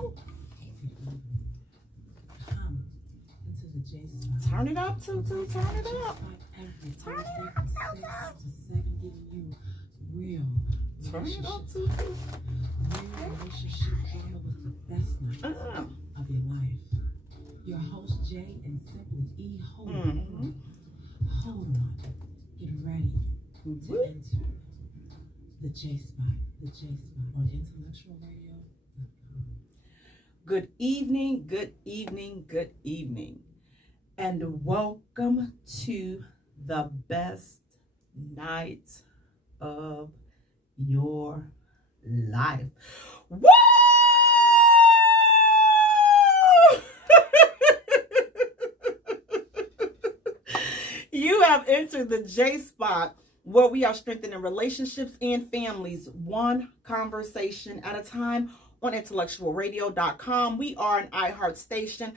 go. Come into the Jaye Simpli. Turn it up, Tutu. Turn it up. Turn it up, Tutu. 6 to 7, giving you real. Turn it up, Tutu. Real relationship drama with the best night of your life. Your host, Jaye and Simpli E. Hold on. Hold on. Get ready to enter the Jaye Spot. The Jaye Spot on Intellectual Radio. Good evening, good evening, good evening. And welcome to the best night of your life. Woo! You have entered the Jaye Spot, where we are strengthening relationships and families one conversation at a time on intellectualradio.com. We are an iHeart station.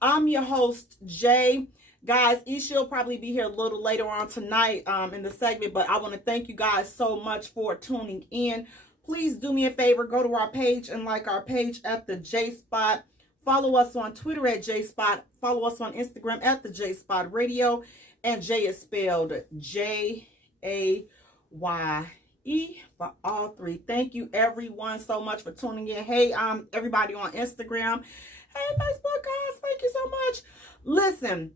I'm your host, Jaye. Guys, she'll probably be here a little later on tonight in the segment, but I want to thank you guys so much for tuning in. Please do me a favor, go to our page and like our page at the Jaye Spot. Follow us on Twitter at Jaye Spot. Follow us on Instagram at the Jaye Spot Radio. And Jaye is spelled Jaye for all three. Thank you everyone so much for tuning in. Hey, everybody on Instagram. Hey, Facebook guys, thank you so much. Listen,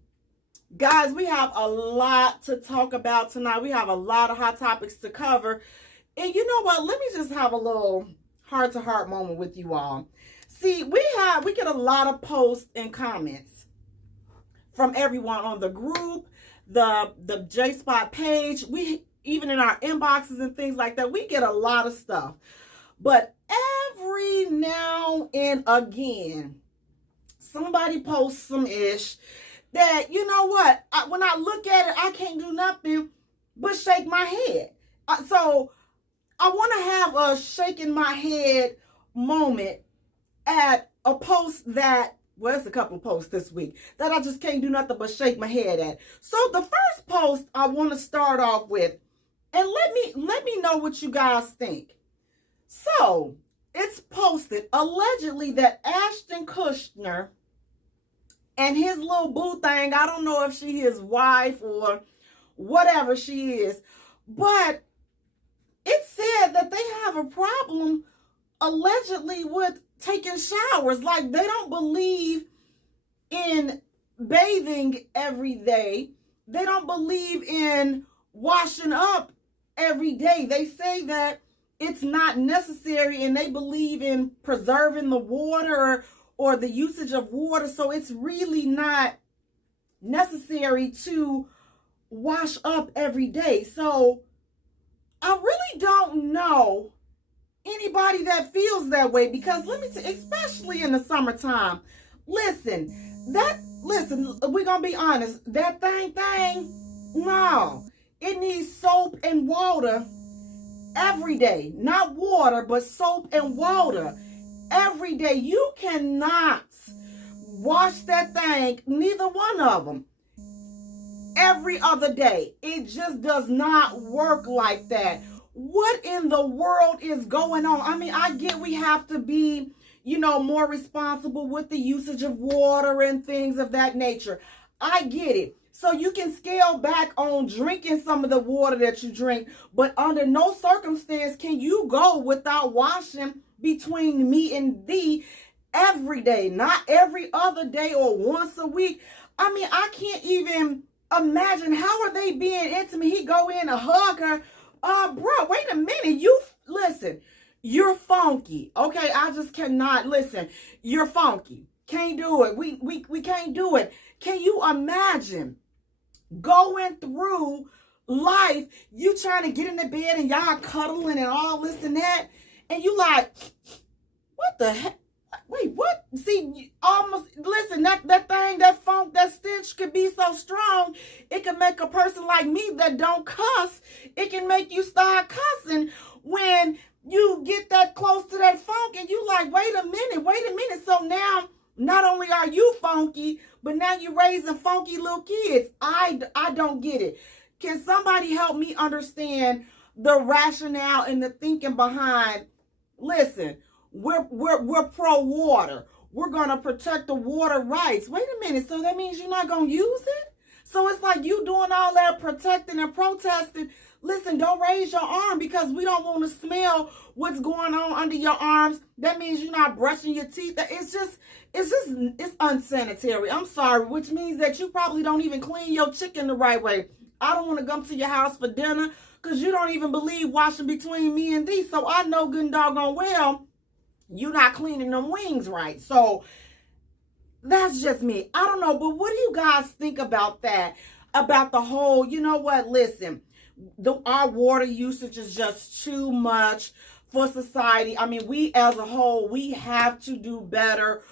guys, we have a lot to talk about tonight. We have a lot of hot topics to cover. And you know what? Let me just have a little heart-to-heart moment with you all. See, we get a lot of posts and comments from everyone on the group, the Jaye Spot page. We even in our inboxes and things like that, we get a lot of stuff. But every now and again, somebody posts some ish that, you know what, when I look at it, I can't do nothing but shake my head. So I want to have a shaking my head moment at a post that, well, it's a couple of posts this week that I just can't do nothing but shake my head at. So the first post I want to start off with, and let me know what you guys think. So it's posted allegedly that Ashton Kutcher and his little boo thing, I don't know if she his wife or whatever she is, but it said that they have a problem allegedly with taking showers. Like, they don't believe in bathing every day. They don't believe in washing up every day. They say that it's not necessary, and they believe in preserving the water or the usage of water. So it's really not necessary to wash up every day. So I really don't know anybody that feels that way, because let me especially in the summertime. Listen, we're gonna be honest, that thing, no, it needs soap and water every day. Not water, but soap and water every day. You cannot wash that thing, neither one of them, every other day. It just does not work like that. What in the world is going on? I mean, I get we have to be, more responsible with the usage of water and things of that nature. I get it. So you can scale back on drinking some of the water that you drink, but under no circumstance can you go without washing between me and thee every day, not every other day or once a week. I mean, I can't even imagine, how are they being intimate? He go in and hug her. Bro, wait a minute. Listen, you're funky. Okay, I just cannot. Listen, you're funky. Can't do it. We can't do it. Can you imagine going through life, you trying to get in the bed and y'all cuddling and all this and that, and you like, what the heck? Wait, what? See, almost, listen, that thing, that funk, that stench could be so strong, it can make a person like me that don't cuss, it can make you start cussing when you get that close to that funk, and you like, wait a minute. So now, not only are you funky, but now you're raising funky little kids. I don't get it. Can somebody help me understand the rationale and the thinking behind, listen, we're pro water. We're going to protect the water rights. Wait a minute. So that means you're not going to use it? So it's like you doing all that protecting and protesting. Listen, don't raise your arm because we don't want to smell what's going on under your arms. That means you're not brushing your teeth. It's unsanitary. I'm sorry, which means that you probably don't even clean your chicken the right way. I don't want to come to your house for dinner because you don't even believe washing between me and thee. So I know good and doggone well you're not cleaning them wings right. So that's just me. I don't know, but what do you guys think about that? About the whole, you know what, listen, our water usage is just too much for society. I mean, we as a whole, we have to do better,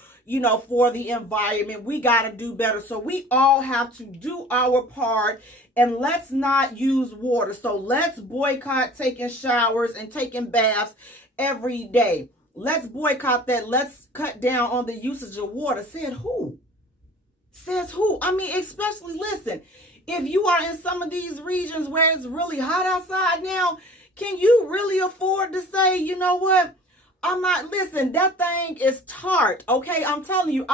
for the environment. We got to do better. So we all have to do our part, and let's not use water. So let's boycott taking showers and taking baths every day. Let's boycott that. Let's cut down on the usage of water. Said who? Says who? I mean, especially, listen, if you are in some of these regions where it's really hot outside now, can you really afford to say, you know what? Listen, that thing is tart, okay? I'm telling you,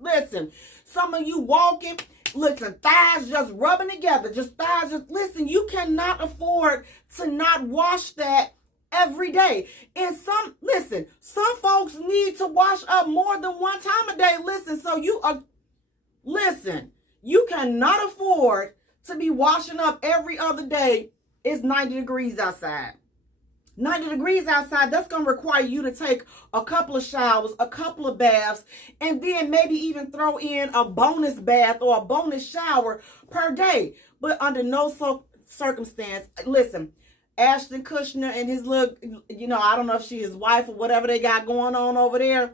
listen, some of you walking, listen, thighs just rubbing together, listen, you cannot afford to not wash that every day. And some folks need to wash up more than one time a day. Listen, you cannot afford to be washing up every other day. It's 90 degrees outside. 90 degrees outside, that's going to require you to take a couple of showers, a couple of baths, and then maybe even throw in a bonus bath or a bonus shower per day. But under no circumstance, listen, Ashton Kutcher and his little, I don't know if she's his wife or whatever they got going on over there.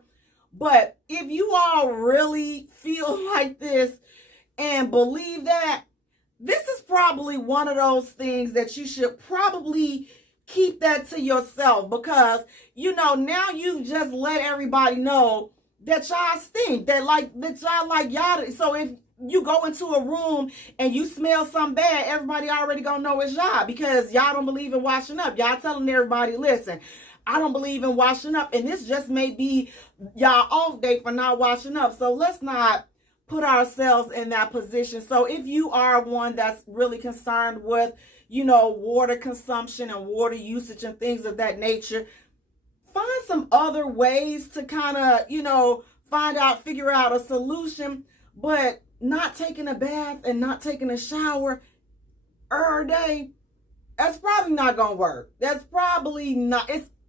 But if you all really feel like this and believe that, this is probably one of those things that you should probably keep that to yourself, because, now you've just let everybody know that y'all stink, that y'all like y'all. So if you go into a room and you smell something bad, everybody already gonna know it's y'all, because y'all don't believe in washing up. Y'all telling everybody, listen, I don't believe in washing up, and this just may be y'all off day for not washing up. So let's not put ourselves in that position. So if you are one that's really concerned with, water consumption and water usage and things of that nature, find some other ways to kind of, figure out a solution. But not taking a bath and not taking a shower every day, that's probably not going to work. That's probably not,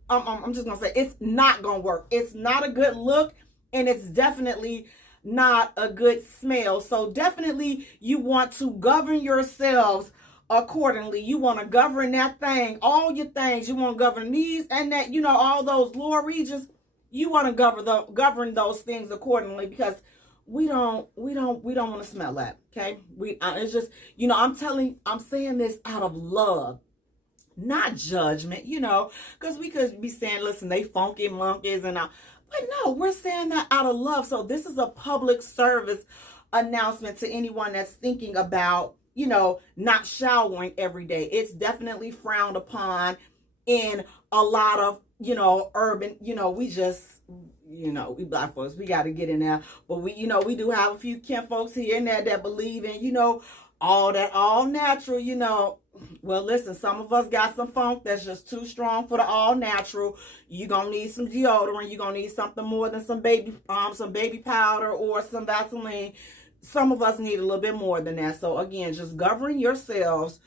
I'm just going to say, it's not going to work. It's not a good look, and it's definitely not a good smell. So definitely you want to govern yourselves accordingly. You want to govern that thing, all your things. You want to govern these and that, all those lower regions. You want to govern those things accordingly, because we don't want to smell that. Okay. It's just, I'm saying this out of love, not judgment, because we could be saying, listen, they funky monkeys and all. But no, we're saying that out of love. So this is a public service announcement to anyone that's thinking about, not showering every day. It's definitely frowned upon in a lot of, urban, we just, we black folks, we got to get in there. But we do have a few kin folks here and there that believe in, all natural, Well, listen, some of us got some funk that's just too strong for the all natural. You're going to need some deodorant. You're going to need something more than some baby powder or some Vaseline. Some of us need a little bit more than that. So again, just govern yourselves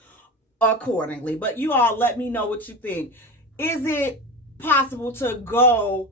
accordingly. But you all let me know what you think. Is it possible to go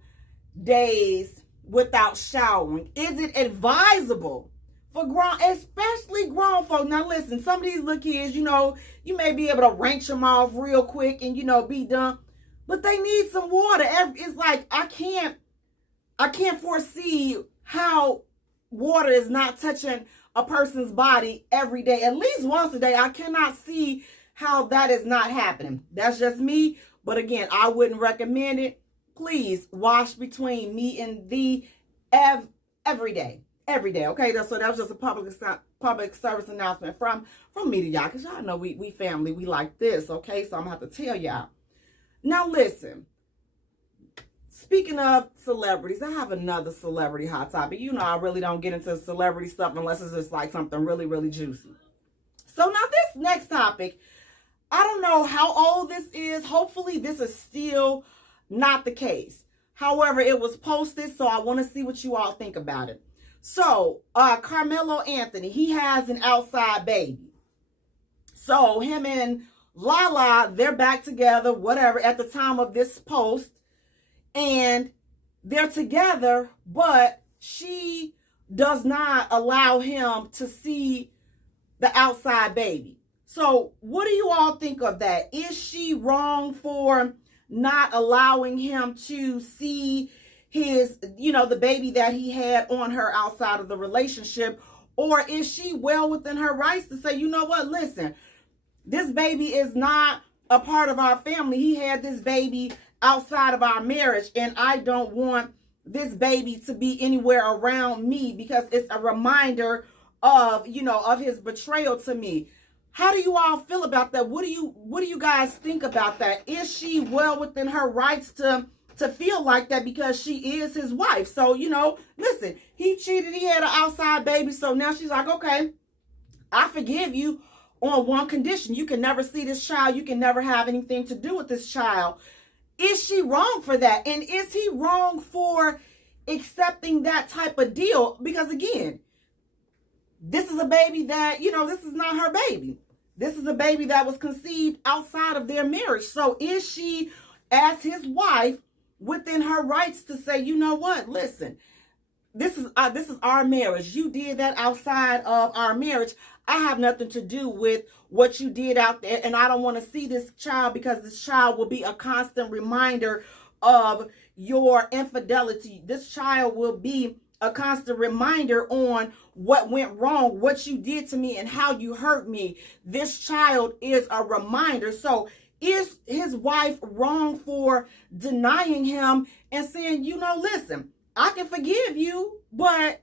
days without showering? Is it advisable for especially grown folk? Now listen, some of these little kids, you may be able to wrench them off real quick and, be done. But they need some water. It's like, I can't foresee how water is not touching a person's body every day, at least once a day. I cannot see how that is not happening. That's just me. But again, I wouldn't recommend it. Please wash between me and thee every day. Every day, okay? So that was just a public service announcement from me to y'all, because y'all know we family, we like this, okay? So I'm going to have to tell y'all. Now listen, speaking of celebrities, I have another celebrity hot topic. You know, I really don't get into celebrity stuff unless it's just like something really, really juicy. So now this next topic, I don't know how old this is. Hopefully this is still not the case. However, it was posted, so I want to see what you all think about it. So, Carmelo Anthony, he has an outside baby. So him and Lala, they're back together, whatever, at the time of this post. And they're together, but she does not allow him to see the outside baby. So what do you all think of that? Is she wrong for not allowing him to see his, the baby that he had on her outside of the relationship? Or is she well within her rights to say, you know what, listen, this baby is not a part of our family. He had this baby outside of our marriage, and I don't want this baby to be anywhere around me because it's a reminder of, of his betrayal to me. How do you all feel about that? What do you guys think about that? Is she well within her rights to feel like that because she is his wife? So, listen, he cheated, he had an outside baby, so now she's like, okay, I forgive you on one condition. You can never see this child. You can never have anything to do with this child. Is she wrong for that? And is he wrong for accepting that type of deal? Because again, this is a baby that, this is not her baby. This is a baby that was conceived outside of their marriage. So is she, as his wife, within her rights to say, you know what, listen, this is our marriage. You did that outside of our marriage. I have nothing to do with what you did out there, and I don't want to see this child because this child will be a constant reminder of your infidelity. This child will be a constant reminder on what went wrong, what you did to me, and how you hurt me. This child is a reminder. So is his wife wrong for denying him and saying, listen, I can forgive you, but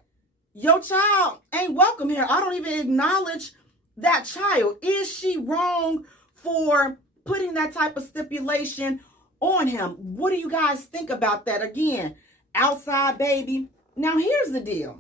your child ain't welcome here. I don't even acknowledge that child. Is she wrong for putting that type of stipulation on him? What do you guys think about that? Again, outside baby. Now, here's the deal.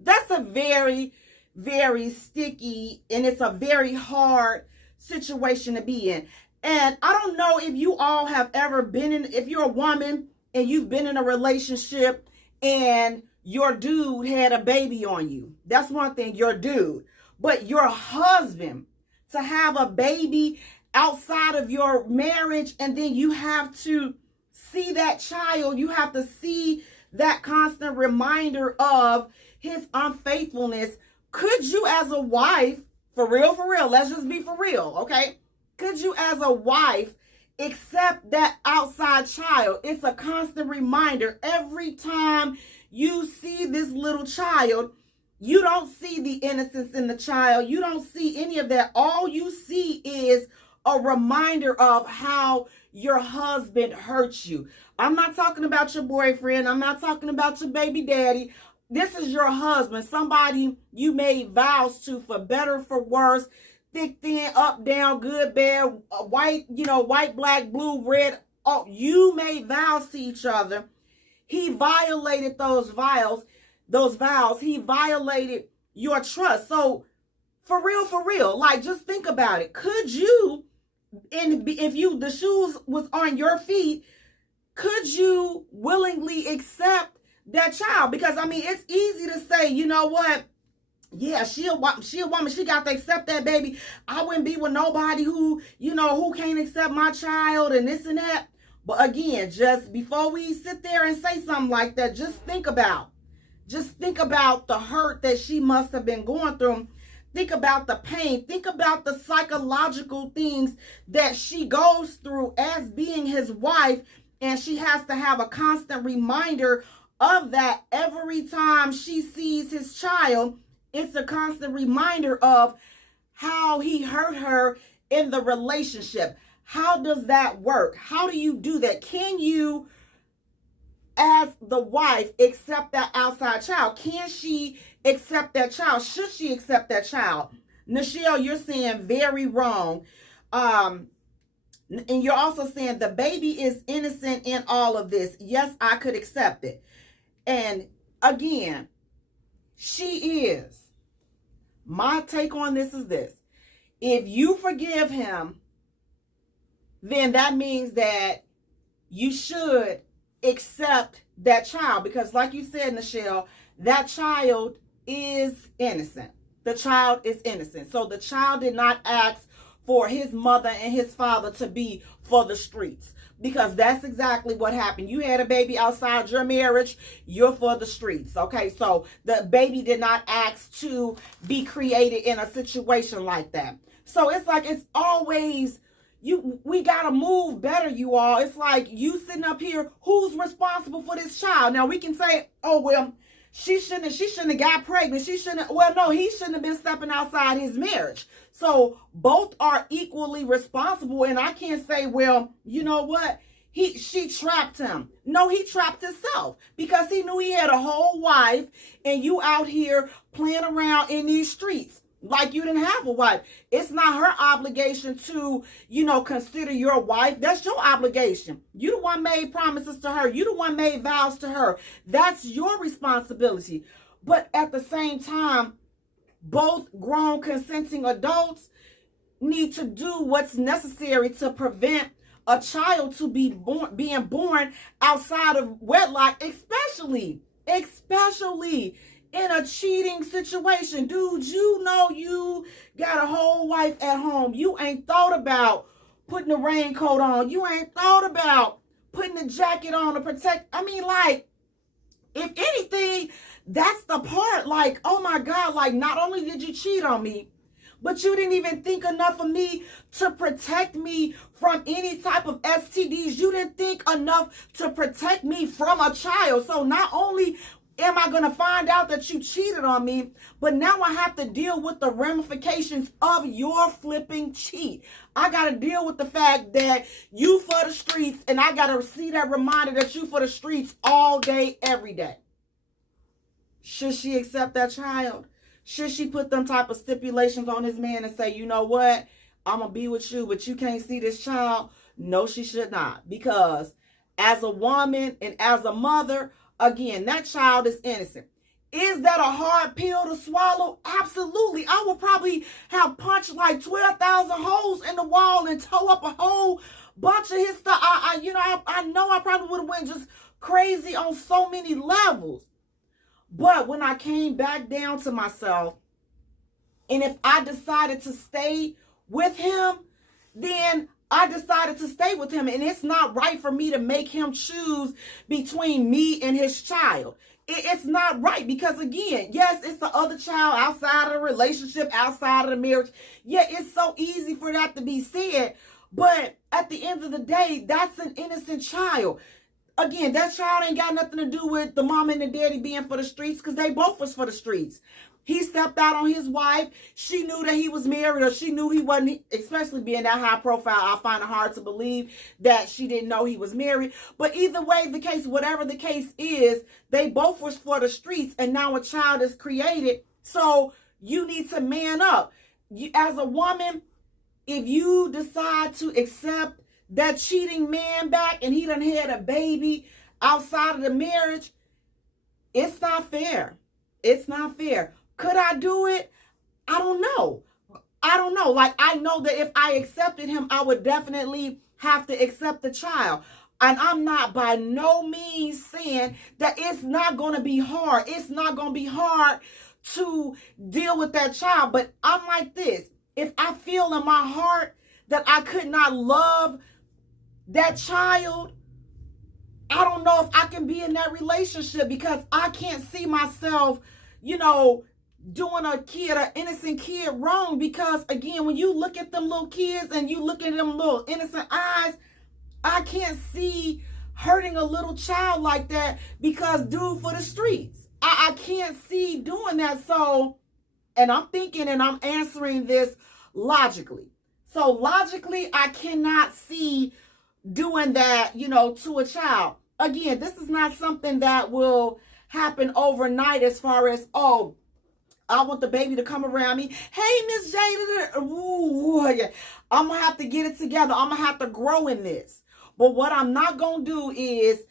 That's a very, very sticky, and it's a very hard situation to be in. And I don't know if you all have ever been in, if you're a woman and you've been in a relationship and your dude had a baby on you. That's one thing, your dude. But your husband, to have a baby outside of your marriage, and then you have to see that child, you have to see that constant reminder of his unfaithfulness. Could you as a wife, for real, let's just be for real, okay? Could you as a wife accept that outside child? It's a constant reminder. Every time you see this little child, you don't see the innocence in the child. You don't see any of that. All you see is a reminder of how your husband hurt you. I'm not talking about your boyfriend. I'm not talking about your baby daddy. This is your husband, somebody you made vows to, for better, for worse, thick, thin, up, down, good, bad, white, white, black, blue, red. Oh, you made vows to each other. He violated those vows. He violated your trust. So for real, like, just think about it. Could you, and if the shoes was on your feet, could you willingly accept that child? Because I mean, it's easy to say, you know what? Yeah, she a woman. She got to accept that baby. I wouldn't be with nobody who can't accept my child and this and that. But again, just before we sit there and say something like that, just think about the hurt that she must have been going through. Think about the pain. Think about the psychological things that she goes through as being his wife. And she has to have a constant reminder of that every time she sees his child. It's a constant reminder of how he hurt her in the relationship. How does that work? How do you do that? Can you, as the wife, accept that outside child? Can she accept that child? Should she accept that child? Nichelle, you're saying very wrong. And you're also saying the baby is innocent in all of this. Yes, I could accept it. And again, she is. My take on this is this. If you forgive him, then that means that you should accept that child. Because like you said, Nichelle, that child is innocent. The child is innocent. So the child did not ask for his mother and his father to be for the streets. Because that's exactly what happened. You had a baby outside your marriage, you're for the streets. Okay, so the baby did not ask to be created in a situation like that. So it's like, it's always, we gotta move better, you all. It's like you sitting up here, who's responsible for this child? Now we can say, oh well, she shouldn't have got pregnant. Well, no, he shouldn't have been stepping outside his marriage. So both are equally responsible. And I can't say, well, you know what? She trapped him. No, he trapped himself because he knew he had a whole wife and you out here playing around in these streets like you didn't have a wife. It's not her obligation to, consider your wife. That's your obligation. You the one made promises to her. You the one made vows to her. That's your responsibility. But at the same time, both grown consenting adults need to do what's necessary to prevent a child to being born outside of wedlock, especially in a cheating situation. Dude, you know you got a whole wife at home. You ain't thought about putting a raincoat on. You ain't thought about putting a jacket on to protect. I mean, like, if anything, that's the part, like, oh my God, like, not only did you cheat on me, but you didn't even think enough of me to protect me from any type of STDs. You didn't think enough to protect me from a child. So not only am I going to find out that you cheated on me, but now I have to deal with the ramifications of your flipping cheat. I got to deal with the fact that you for the streets, and I got to see that reminder that you for the streets all day, every day. Should she accept that child? Should she put them type of stipulations on this man and say, you know what, I'm going to be with you, but you can't see this child? No, she should not. Because as a woman and as a mother, again, that child is innocent. Is that a hard pill to swallow? Absolutely. I would probably have punched like 12,000 holes in the wall and tore up a whole bunch of his stuff. I know I probably would have went just crazy on so many levels. But when I came back down to myself, and if I decided to stay with him, then I decided to stay with him. And it's not right for me to make him choose between me and his child. It's not right because, again, yes, it's the other child outside of the relationship, outside of the marriage. Yeah, it's so easy for that to be said. But at the end of the day, that's an innocent child. Again, that child ain't got nothing to do with the mom and the daddy being for the streets because they both was for the streets. He stepped out on his wife. She knew that he was married, or she knew he wasn't, especially being that high profile. I find it hard to believe that she didn't know he was married. But either way the case, whatever the case is, they both was for the streets, and now a child is created. So you need to man up. As a woman, if you decide to accept that cheating man back and he done had a baby outside of the marriage, it's not fair. It's not fair. Could I do it? I don't know. Like, I know that if I accepted him, I would definitely have to accept the child. And I'm not by no means saying that it's not going to be hard. It's not going to be hard to deal with that child. But I'm like this. If I feel in my heart that I could not love that child, I don't know if I can be in that relationship because I can't see myself, doing an innocent kid wrong. Because again, when you look at them little kids and you look at them little innocent eyes, I can't see hurting a little child like that because dude for the streets. I can't see doing that. So, and I'm thinking and I'm answering this logically. So logically, I cannot see doing that, to a child. Again, this is not something that will happen overnight as far as, oh, I want the baby to come around me. Hey, Miss Jada. Ooh, yeah. I'm going to have to get it together. I'm going to have to grow in this. But what I'm not going to do is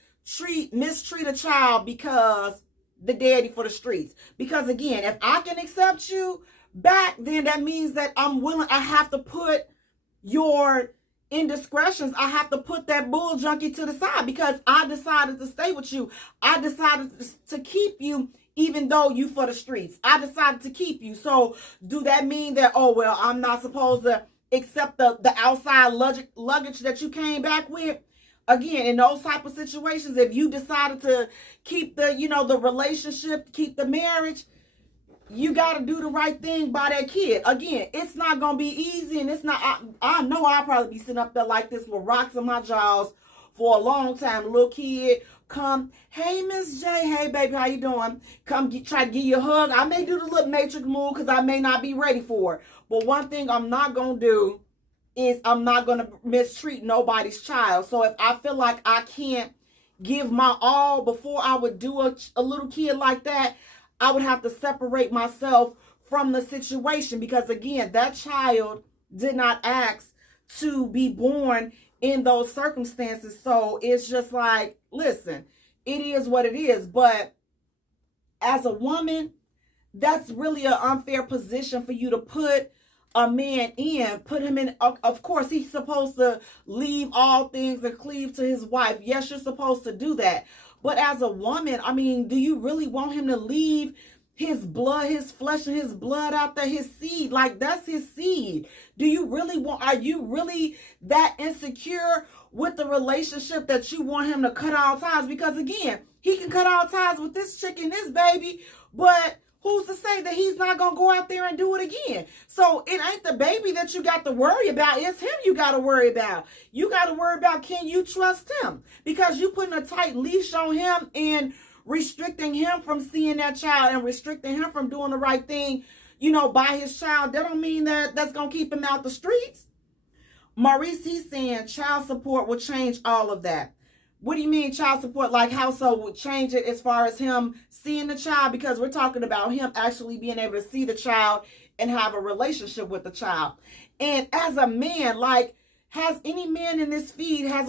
mistreat a child because the daddy for the streets. Because again, if I can accept you back, then that means that I have to put your indiscretions, I have to put that bull junkie to the side because I decided to stay with you. I decided to keep you even though you for the streets. I decided to keep you. So do that mean that, oh, well, I'm not supposed to accept the outside luggage that you came back with? Again, in those type of situations, if you decided to keep the, the relationship, keep the marriage, you got to do the right thing by that kid. Again, it's not going to be easy, and it's not, I know I'll probably be sitting up there like this with rocks in my jaws for a long time. Little kid come, hey, Miss J, hey, baby, how you doing? Come try to give you a hug. I may do the little matrix move because I may not be ready for it. But one thing I'm not going to do is I'm not going to mistreat nobody's child. So if I feel like I can't give my all before I would do a little kid like that, I would have to separate myself from the situation because, again, that child did not ask to be born in those circumstances. So it's just like, listen, it is what it is. But as a woman, that's really an unfair position for you to put a man in, put him in. Of course, he's supposed to leave all things and cleave to his wife. Yes, you're supposed to do that. But as a woman, I mean, do you really want him to leave his blood, his flesh and his blood out there, his seed? Like, that's his seed. Are you really that insecure with the relationship that you want him to cut all ties? Because again, he can cut all ties with this chick and this baby, but who's to say that he's not going to go out there and do it again? So it ain't the baby that you got to worry about. It's him you got to worry about. You got to worry about, can you trust him? Because you putting a tight leash on him and restricting him from seeing that child and restricting him from doing the right thing, by his child. That don't mean that that's going to keep him out the streets. Maurice, he's saying child support will change all of that. What do you mean child support? Like household would change it as far as him seeing the child? Because we're talking about him actually being able to see the child and have a relationship with the child. And as a man, like, has any man in this feed, has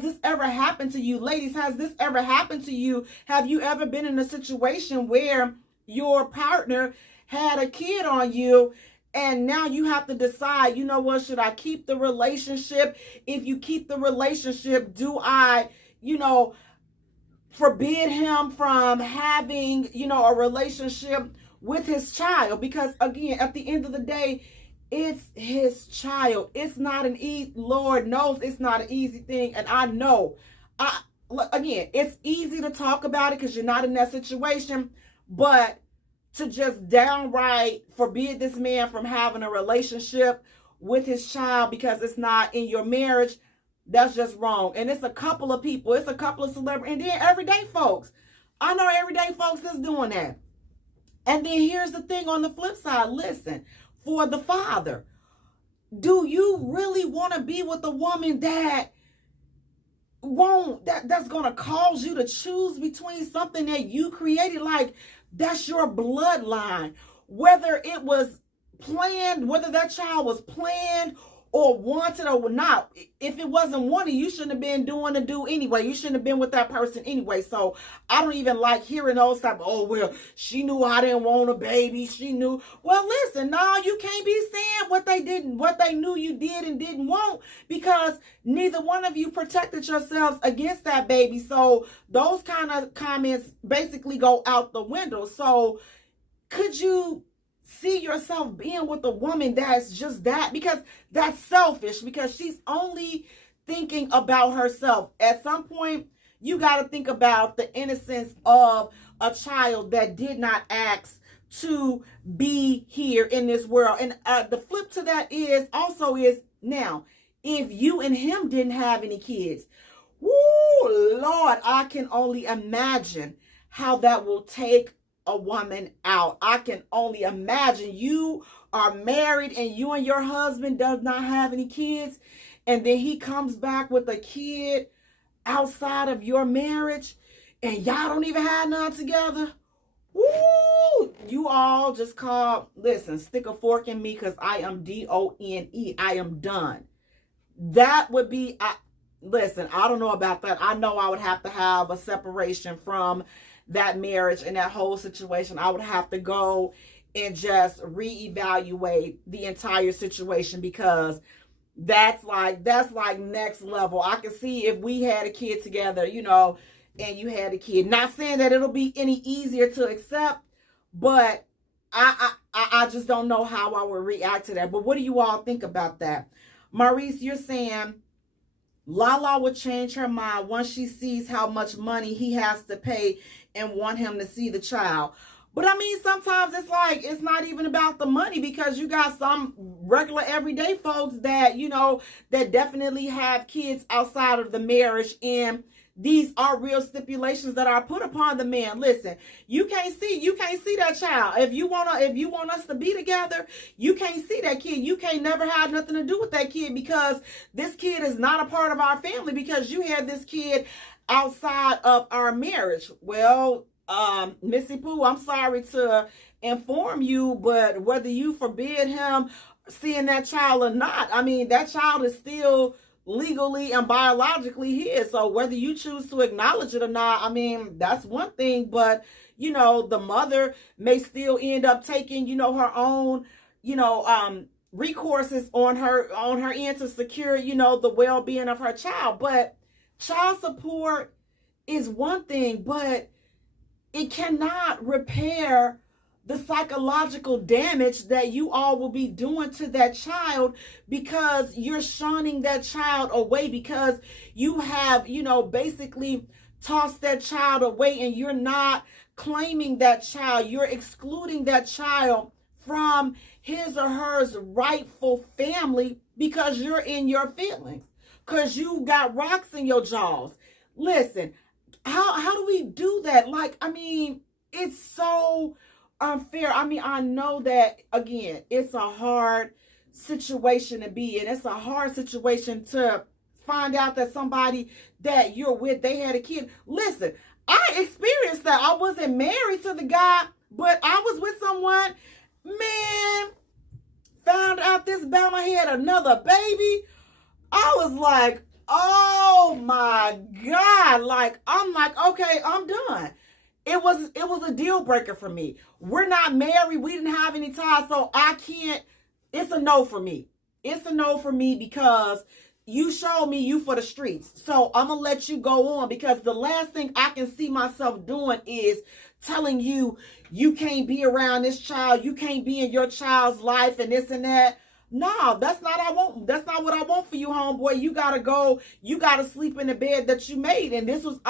this ever happened to you? Ladies, has this ever happened to you? Have you ever been in a situation where your partner had a kid on you and now you have to decide, what, should I keep the relationship? If you keep the relationship, do I, forbid him from having, a relationship with his child? Because again, at the end of the day, it's his child. It's not Lord knows it's not an easy thing. And I know, again, it's easy to talk about it because you're not in that situation, but to just downright forbid this man from having a relationship with his child because it's not in your marriage, that's just wrong. And it's a couple of people, it's a couple of celebrities, and then everyday folks. I know everyday folks is doing that. And then here's the thing on the flip side. Listen, for the father, do you really want to be with a woman that's going to cause you to choose between something that you created? Like, that's your bloodline. Whether it was planned, whether that child was planned or wanted or not. If it wasn't wanted, you shouldn't have been doing the do anyway. You shouldn't have been with that person anyway. So I don't even like hearing those type of, oh, well, she knew I didn't want a baby. She knew. Well, listen, no, you can't be saying what they knew you did and didn't want, because neither one of you protected yourselves against that baby. So those kind of comments basically go out the window. So could you see yourself being with a woman that's just that? Because that's selfish, because she's only thinking about herself. At some point, you got to think about the innocence of a child that did not ask to be here in this world. And the flip to that is now, if you and him didn't have any kids, woo, Lord, I can only imagine how that will take a woman out. I can only imagine. You are married and you and your husband does not have any kids, and then he comes back with a kid outside of your marriage and y'all don't even have none together. Woo! you all just listen, stick a fork in me, because I am DONE. I am done. That would be, listen, I don't know about that. I know I would have to have a separation from that marriage and that whole situation. I would have to go and just reevaluate the entire situation, because that's like next level. I can see if we had a kid together, you know, and you had a kid. Not saying that it'll be any easier to accept, but I just don't know how I would react to that. But what do you all think about that? Maurice, you're saying Lala would change her mind once she sees how much money he has to pay and want him to see the child. But I mean, sometimes it's like, it's not even about the money, because you got some regular everyday folks that, you know, that definitely have kids outside of the marriage, and these are real stipulations that are put upon the man. Listen, you can't see that child. If you want us to be together, you can't see that kid. You can't never have nothing to do with that kid, because this kid is not a part of our family, because you had this kid outside of our marriage. Well, Missy Pooh, I'm sorry to inform you, but whether you forbid him seeing that child or not, I mean, that child is still legally and biologically his. So whether you choose to acknowledge it or not, I mean, that's one thing. But, you know, the mother may still end up taking, you know, her own, you know, recourses on her end to secure, you know, the well-being of her child. But child support is one thing, but it cannot repair the psychological damage that you all will be doing to that child, because you're shunning that child away, because you have, you know, basically tossed that child away, and you're not claiming that child. You're excluding that child from his or her rightful family, because you're in your feelings, because you got rocks in your jaws. Listen, how do we do that? Like, I mean, it's so unfair. I mean, I know that, again, it's a hard situation to be in. It's a hard situation to find out that somebody that you're with, they had a kid. Listen, I experienced that. I wasn't married to the guy, but I was with someone, man, found out this Bama had another baby. I was like, oh my God. Like, I'm like, okay, I'm done. It was a deal breaker for me. We're not married. We didn't have any ties. So I can't, it's a no for me. It's a no for me, because you showed me you for the streets. So I'm going to let you go on, because the last thing I can see myself doing is telling you, you can't be around this child. You can't be in your child's life and this and that. No, that's not what I want for you, homeboy. You gotta go. You gotta sleep in the bed that you made. And this was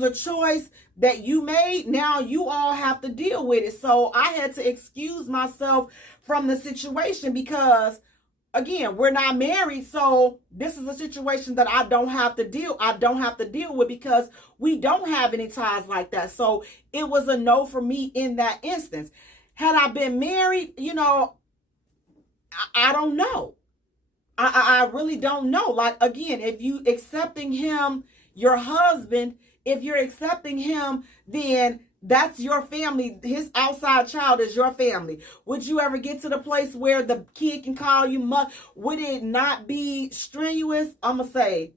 a choice that you made. Now you all have to deal with it. So I had to excuse myself from the situation, because, again, we're not married. So this is a situation that I don't have to deal with, because we don't have any ties like that. So it was a no for me in that instance. Had I been married, you know, I don't know. I really don't know. Like, again, if you accepting him, your husband, if you're accepting him, then that's your family. His outside child is your family. Would you ever get to the place where the kid can call you mother? Would it not be strenuous? I'm going to say,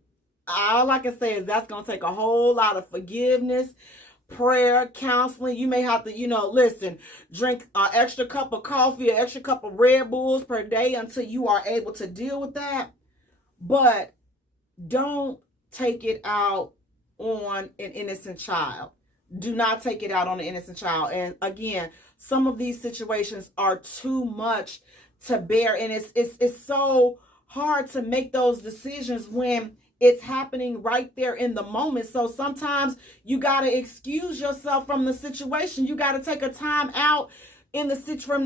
all I can say is that's going to take a whole lot of forgiveness, prayer, counseling. You may have to, you know, listen, drink an extra cup of coffee, an extra cup of Red Bulls per day until you are able to deal with that. But don't take it out on an innocent child. Do not take it out on an innocent child. And again, some of these situations are too much to bear. And it's so hard to make those decisions when it's happening right there in the moment. So sometimes you got to excuse yourself from the situation. You got to take a time out from the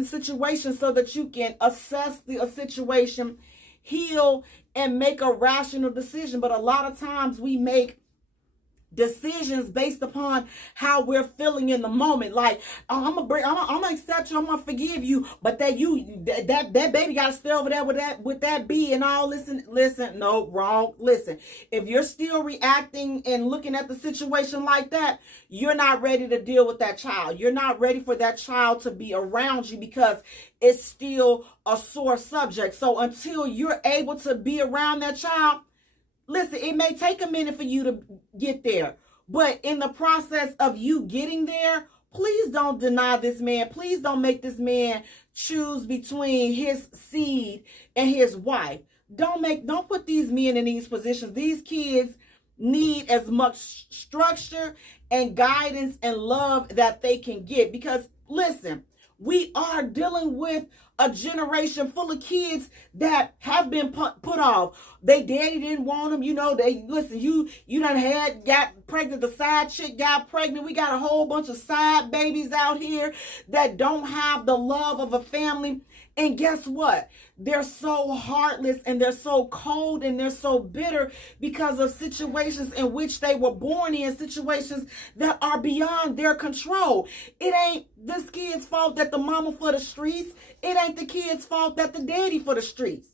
situation so that you can assess the situation, heal, and make a rational decision. But a lot of times we make decisions based upon how we're feeling in the moment. Like, oh, I'm gonna accept you, I'm gonna forgive you, but that baby gotta stay over there with that bee and all. Listen, no, wrong. Listen, if you're still reacting and looking at the situation like that, you're not ready to deal with that child. You're not ready for that child to be around you because it's still a sore subject. So until you're able to be around that child, listen, it may take a minute for you to get there, but in the process of you getting there, please don't deny this man. Please don't make this man choose between his seed and his wife. Don't put these men in these positions. These kids need as much structure and guidance and love that they can get, because listen, we are dealing with a generation full of kids that have been put off. They daddy didn't want them. You know, you done got pregnant. The side chick got pregnant. We got a whole bunch of side babies out here that don't have the love of a family. And guess what? They're so heartless and they're so cold and they're so bitter because of situations in which they were born in, situations that are beyond their control. It ain't this kid's fault that the mama for the streets. It ain't the kid's fault that the daddy for the streets.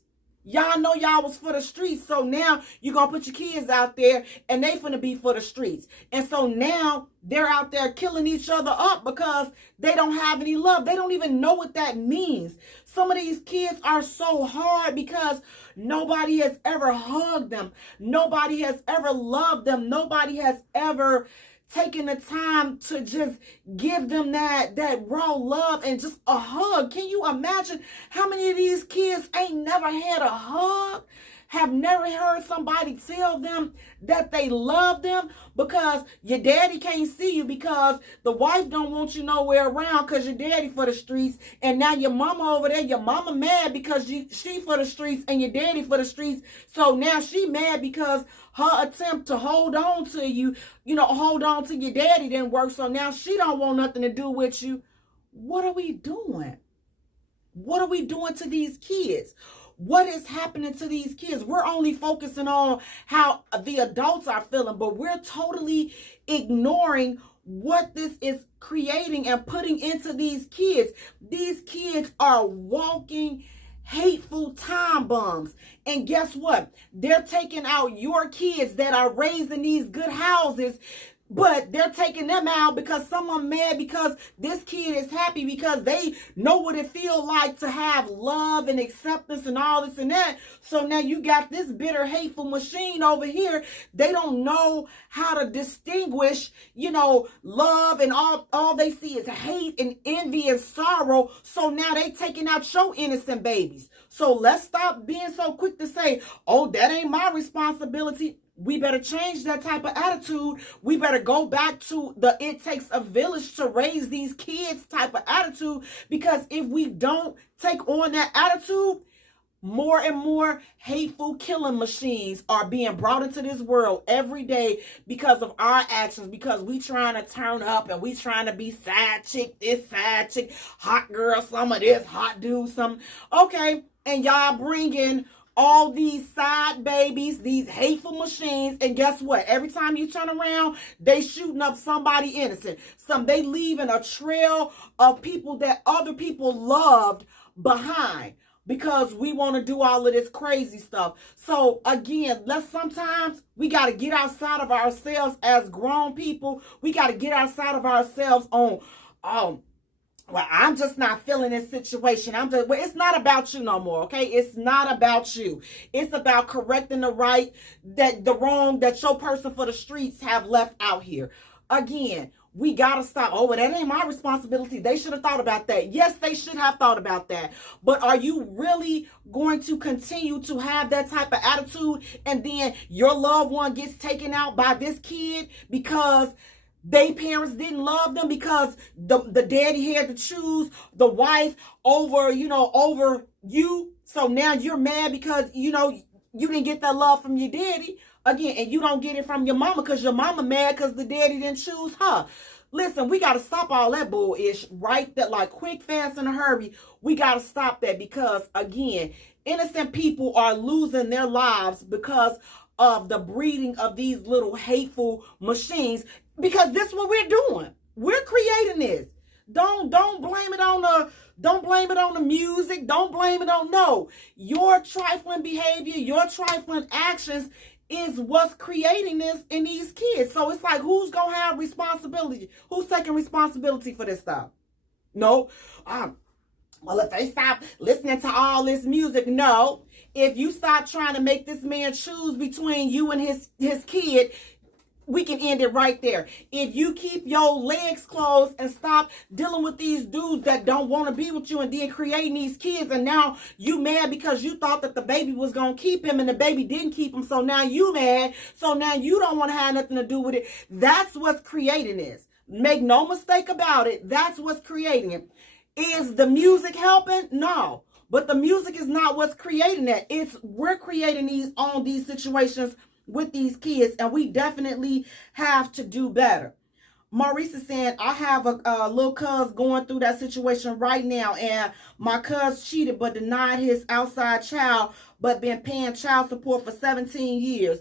Y'all know y'all was for the streets, so now you're going to put your kids out there and they finna be for the streets. And so now they're out there killing each other up because they don't have any love. They don't even know what that means. Some of these kids are so hard because nobody has ever hugged them. Nobody has ever loved them. Nobody has ever taking the time to just give them that raw love and just a hug. Can you imagine how many of these kids ain't never had a hug, have never heard somebody tell them that they love them, because your daddy can't see you, because the wife don't want you nowhere around because your daddy for the streets, and now your mama over there, your mama mad because she for the streets and your daddy for the streets. So now she mad because her attempt to hold on to you, hold on to your daddy didn't work. So now she don't want nothing to do with you. What are we doing? What are we doing to these kids? What is happening to these kids? We're only focusing on how the adults are feeling, but we're totally ignoring what this is creating and putting into these kids. These kids are walking hateful time bombs. And guess what? They're taking out your kids that are raised in these good houses, but they're taking them out because someone mad because this kid is happy because they know what it feels like to have love and acceptance and all this and that. So now you got this bitter, hateful machine over here. They don't know how to distinguish, love, and all they see is hate and envy and sorrow. So now they taking out your innocent babies. So let's stop being so quick to say, oh, that ain't my responsibility. We better change that type of attitude. We better go back to the it takes a village to raise these kids type of attitude, because if we don't take on that attitude, more and more hateful killing machines are being brought into this world every day because of our actions, because we trying to turn up and we trying to be side chick, this side chick, hot girl, some of this, hot dude, some. Okay, and y'all bring in all these side babies, these hateful machines, and guess what? Every time you turn around, they shooting up somebody innocent. They leaving a trail of people that other people loved behind, because we want to do all of this crazy stuff. So again, sometimes we got to get outside of ourselves as grown people. We got to get outside of ourselves on, well, I'm just not feeling this situation. Well, it's not about you no more, okay? It's not about you. It's about correcting the wrong that your person for the streets have left out here. Again, we got to stop. Oh, well, that ain't my responsibility. They should have thought about that. Yes, they should have thought about that. But are you really going to continue to have that type of attitude, and then your loved one gets taken out by this kid because they parents didn't love them, because the daddy had to choose the wife over you? So now you're mad because, you didn't get that love from your daddy. Again, and you don't get it from your mama because your mama mad because the daddy didn't choose her. Listen, we got to stop all that bullish, right? That like quick, fast, in a hurry. We got to stop that, because, again, innocent people are losing their lives because of the breeding of these little hateful machines, because this is what we're doing. We're creating this. Don't blame it on the music. Don't blame it on your trifling behavior, your trifling actions is what's creating this in these kids. So it's like, who's gonna have responsibility? Who's taking responsibility for this stuff? No. Well, if they stop listening to all this music, no. If you stop trying to make this man choose between you and his kid, we can end it right there. If you keep your legs closed and stop dealing with these dudes that don't want to be with you and then creating these kids, and now you mad because you thought that the baby was going to keep him and the baby didn't keep him, so now you mad, so now you don't want to have nothing to do with it. That's what's creating this. Make no mistake about it. That's what's creating it. Is the music helping? No. But the music is not what's creating that. We're creating these situations with these kids, and we definitely have to do better. Maurice is saying, I have a little cuz going through that situation right now, and my cuz cheated but denied his outside child, but been paying child support for 17 years.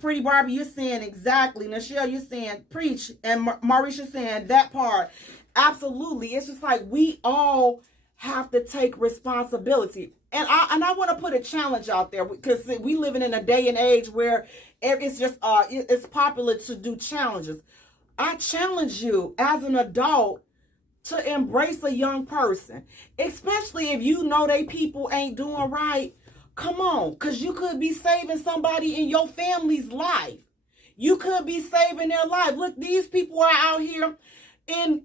Pretty Barbie, you're saying exactly. Nichelle, you're saying preach, and Maurice is saying that part. Absolutely. It's just like we all have to take responsibility. And I want to put a challenge out there, because we living in a day and age where it's just it's popular to do challenges. I challenge you as an adult to embrace a young person, especially if you know they people ain't doing right. Come on, because you could be saving somebody in your family's life. You could be saving their life. Look, these people are out here in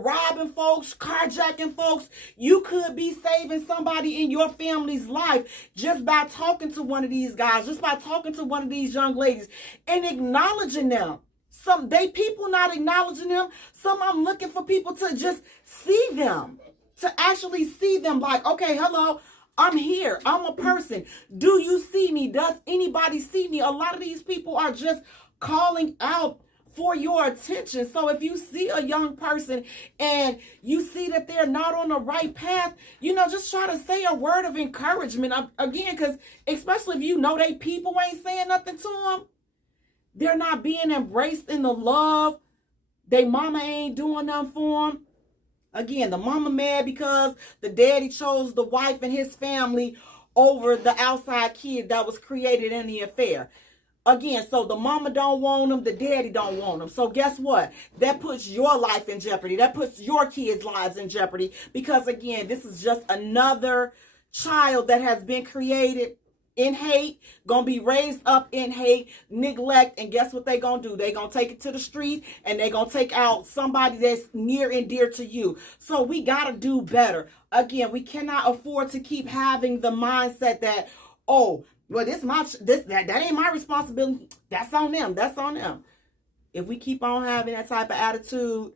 robbing folks, carjacking folks. You could be saving somebody in your family's life just by talking to one of these guys, just by talking to one of these young ladies and acknowledging them. Some people not acknowledging them. Some I'm looking for people to just see them, to actually see them like, okay, hello, I'm here. I'm a person. Do you see me? Does anybody see me? A lot of these people are just calling out for your attention. So if you see a young person and you see that they're not on the right path, just try to say a word of encouragement. Again, because especially if you know they people ain't saying nothing to them, they're not being embraced in the love. They mama ain't doing nothing for them. Again, the mama mad because the daddy chose the wife and his family over the outside kid that was created in the affair. Again, so the mama don't want them, the daddy don't want them. So guess what? That puts your life in jeopardy. That puts your kids' lives in jeopardy, because again, this is just another child that has been created in hate, gonna be raised up in hate, neglect, and guess what they gonna do? They gonna take it to the street and they gonna take out somebody that's near and dear to you. So we gotta do better. Again, we cannot afford to keep having the mindset that, oh, well, that ain't my responsibility. That's on them. That's on them. If we keep on having that type of attitude,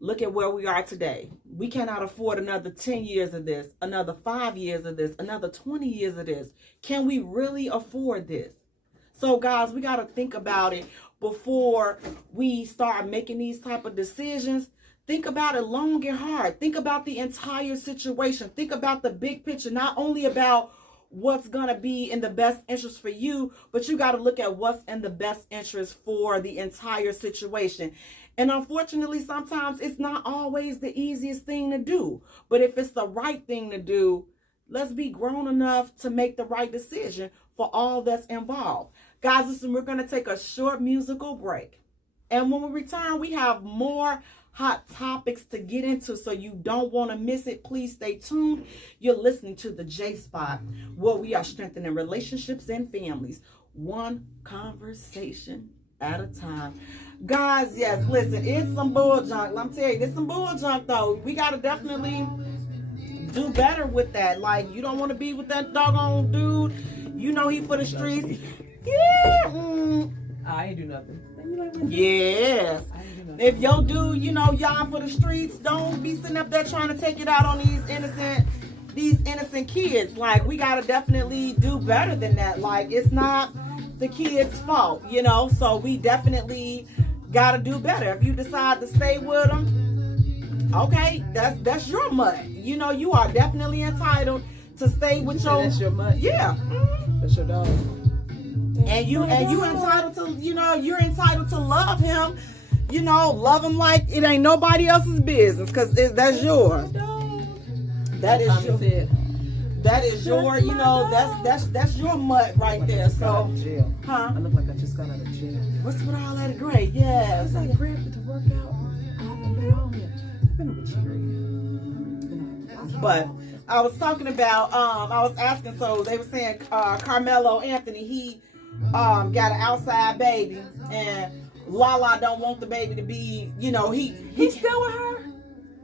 look at where we are today. We cannot afford another 10 years of this, another 5 years of this, another 20 years of this. Can we really afford this? So, guys, we got to think about it before we start making these type of decisions. Think about it long and hard. Think about the entire situation. Think about the big picture, not only about what's going to be in the best interest for you, but you got to look at what's in the best interest for the entire situation. And unfortunately, sometimes it's not always the easiest thing to do. But if it's the right thing to do, let's be grown enough to make the right decision for all that's involved. Guys, listen, we're going to take a short musical break. And when we return, we have more hot topics to get into, so you don't want to miss it. Please stay tuned. You're listening to the J Spot, where we are strengthening relationships and families, one conversation at a time. Guys, yes, listen, it's some bull junk. I'm telling you, it's some bull junk though. We gotta definitely do better with that. Like, you don't want to be with that doggone dude. You know he for the streets. Yeah. I ain't do nothing. Yes. If your dude, y'all for the streets, don't be sitting up there trying to take it out on these innocent kids. Like, we gotta definitely do better than that. Like, it's not the kids' fault, so we definitely gotta do better. If you decide to stay with them, okay, that's your mutt. You are definitely entitled to stay with That's your mutt? Yeah. That's your dog. And you entitled to, you're entitled to love him. Love him like it ain't nobody else's business, because that's yours. That is your. That is your, that's your mutt right there. So, huh? I look like I just got out of jail. What's with all that gray? Yes. I grabbed it to work out. I haven't been on here. I've been with you. But I was talking about, I was asking, so they were saying Carmelo Anthony, he got an outside baby, and Lala don't want the baby to be, He's still with her?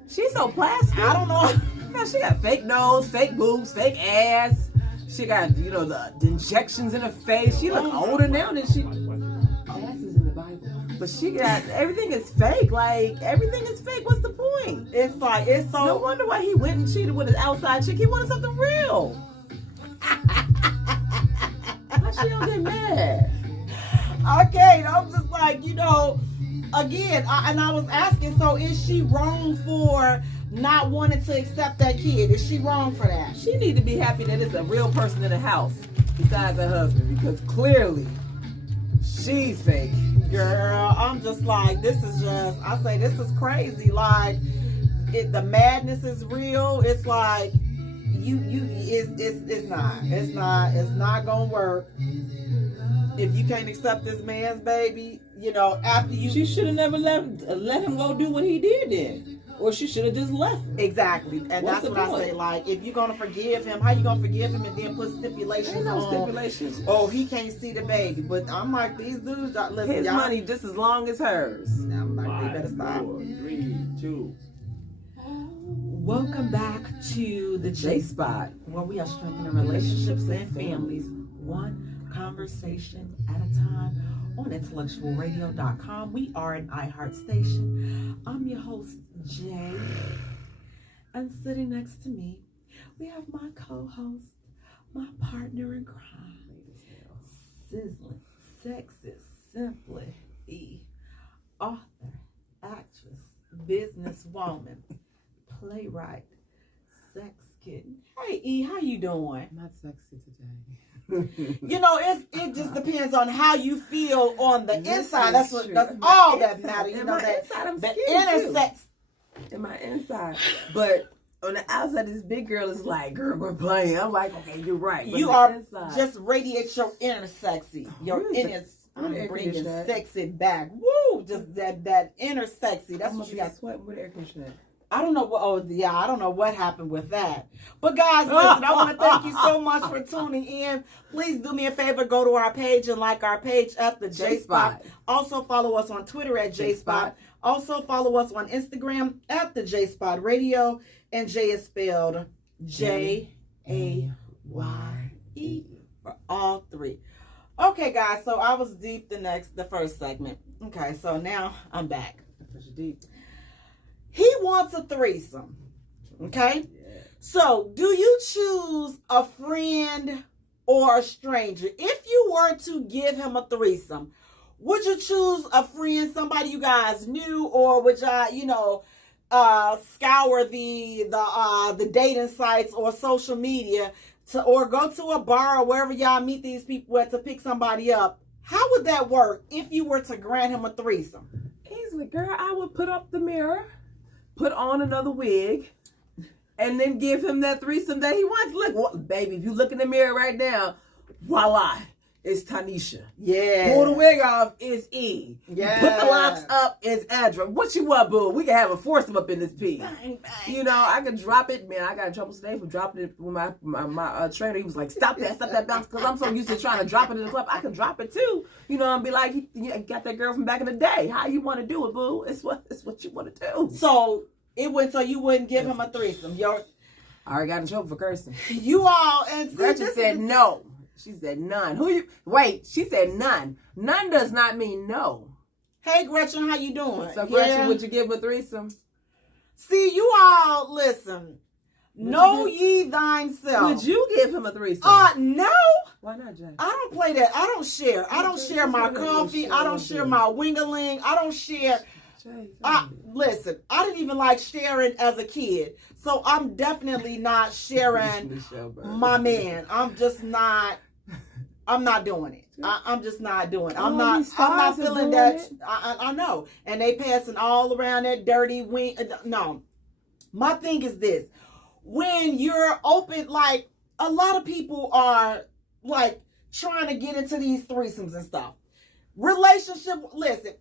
She's so plastic. I don't know. Man, she got fake nose, fake boobs, fake ass. She got, the injections in her face. She look older now than she. Ass is in the Bible. But she got, everything is fake. Like, everything is fake. What's the point? It's so. No wonder why he went and cheated with his outside chick. He wanted something real. Why she don't get mad? Okay, I'm just like, again, and I was asking, so is she wrong for not wanting to accept that kid? Is she wrong for that? She need to be happy that it's a real person in the house besides her husband, because clearly she's fake. Girl, I'm just like, this is crazy. Like, the madness is real. It's like, it's not gonna work. If you can't accept this man's baby, after you... She should have never let him go do what he did then. Or she should have just left him. Exactly. And What's that's what I say. Like, if you're going to forgive him, how you going to forgive him and then put stipulations Ain't no on? stipulations. Oh, he can't see the baby. But I'm like, these dudes, listen, his y'all... money just as long as hers. I'm like, they better 5, stop. 4, 3, 2. Welcome back to the J Spot, where we are strengthening relationships and families, one conversation at a time, on intellectualradio.com. We are an iHeart station. I'm your host, Jay, and sitting next to me, we have my co-host, my partner in crime, sizzling, sexy, Simpli E, author, actress, businesswoman, playwright, sex kitten. Hey E, how you doing? Not sexy today. It just depends on how you feel on the inside. That's all that matters. In my inside, I'm the skinny inner too. sex. In my inside, but on the outside, this big girl is like, "Girl, we're playing." I'm like, "Okay, you're right." But You are just radiate your inner sexy, your inner. I'm bringing sexy back. Woo! Just that inner sexy. That's what you got. Sweating with air conditioning. I don't know what. Oh yeah, I don't know what happened with that. But guys, listen, I want to thank you so much for tuning in. Please do me a favor, go to our page and like our page at the J Spot. Also follow us on Twitter at J Spot. Also follow us on Instagram at the J Spot Radio, and Jay is spelled Jaye for all three. Okay, guys. So I was deep the first segment. Okay, so now I'm back. Deep. He wants a threesome. Okay? Yeah. So, do you choose a friend or a stranger? If you were to give him a threesome, would you choose a friend, somebody you guys knew, or would y'all, scour the dating sites or social media or go to a bar or wherever y'all meet these people at to pick somebody up? How would that work if you were to grant him a threesome? Easily, girl. I would put up the mirror, put on another wig, and then give him that threesome that he wants. Look, baby, if you look in the mirror right now, voila, it's Tanisha. Yeah. Pull the wig off, it's E. Yeah. Put the locks up, it's Adra. What you want, boo? We can have a foursome up in this piece. Bang, bang. I could drop it. Man, I got in trouble today for dropping it with my trainer. He was like, stop that bounce, because I'm so used to trying to drop it in the club. I can drop it too. And be like, you got that girl from back in the day. How you want to do it, boo? It's what you want to do. So you wouldn't give him a threesome. I already got in trouble for cursing. You all, and Gretchen said no. She said none. She said none. None does not mean no. Hey Gretchen, how you doing? So Gretchen, would you give a threesome? See, you all, listen. Know ye thyself. Would you give him a threesome? No. Why not, Jay? I don't play that. I don't share. I don't share my coffee. I don't share my wingaling. I don't share. Listen, I didn't even like sharing as a kid. So I'm definitely not sharing my man. I'm just not. I'm not doing it. I'm just not doing it. I'm All not these feeling stars are that. doing I know. And they passing all around that dirty wing. No. My thing is this. When you're open, like, a lot of people are, like, trying to get into these threesomes and stuff. Relationship, listen,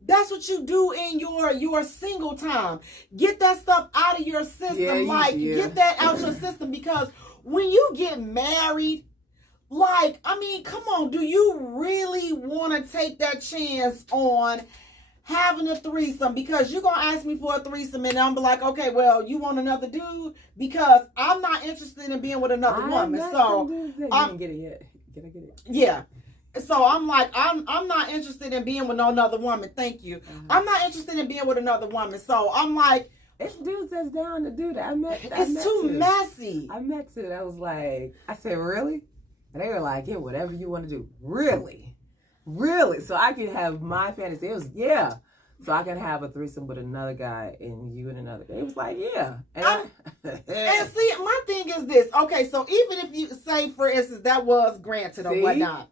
that's what you do in your single time. Get that stuff out of your system. Get that out your system, because when you get married, like, I mean, come on, do you really want to take that chance on having a threesome? Because you're going to ask me for a threesome and I'm like, okay, well, you want another dude? Because I'm not interested in being with another woman. So you didn't get it yet. Can I get it? Yeah. So I'm like, I'm not interested in being with no another woman. Thank you. I'm not interested in being with another woman. So I'm like, it's dudes that's down to do that. It's too messy. I met two. I was like, I said, really? And they were like, yeah, whatever you want to do. Really? Really? So I could have my fantasy. It was, yeah. So I can have a threesome with another guy and you and another guy. It was like, yeah. And see, my thing is this. Okay, so even if you say, for instance, that was granted or whatnot,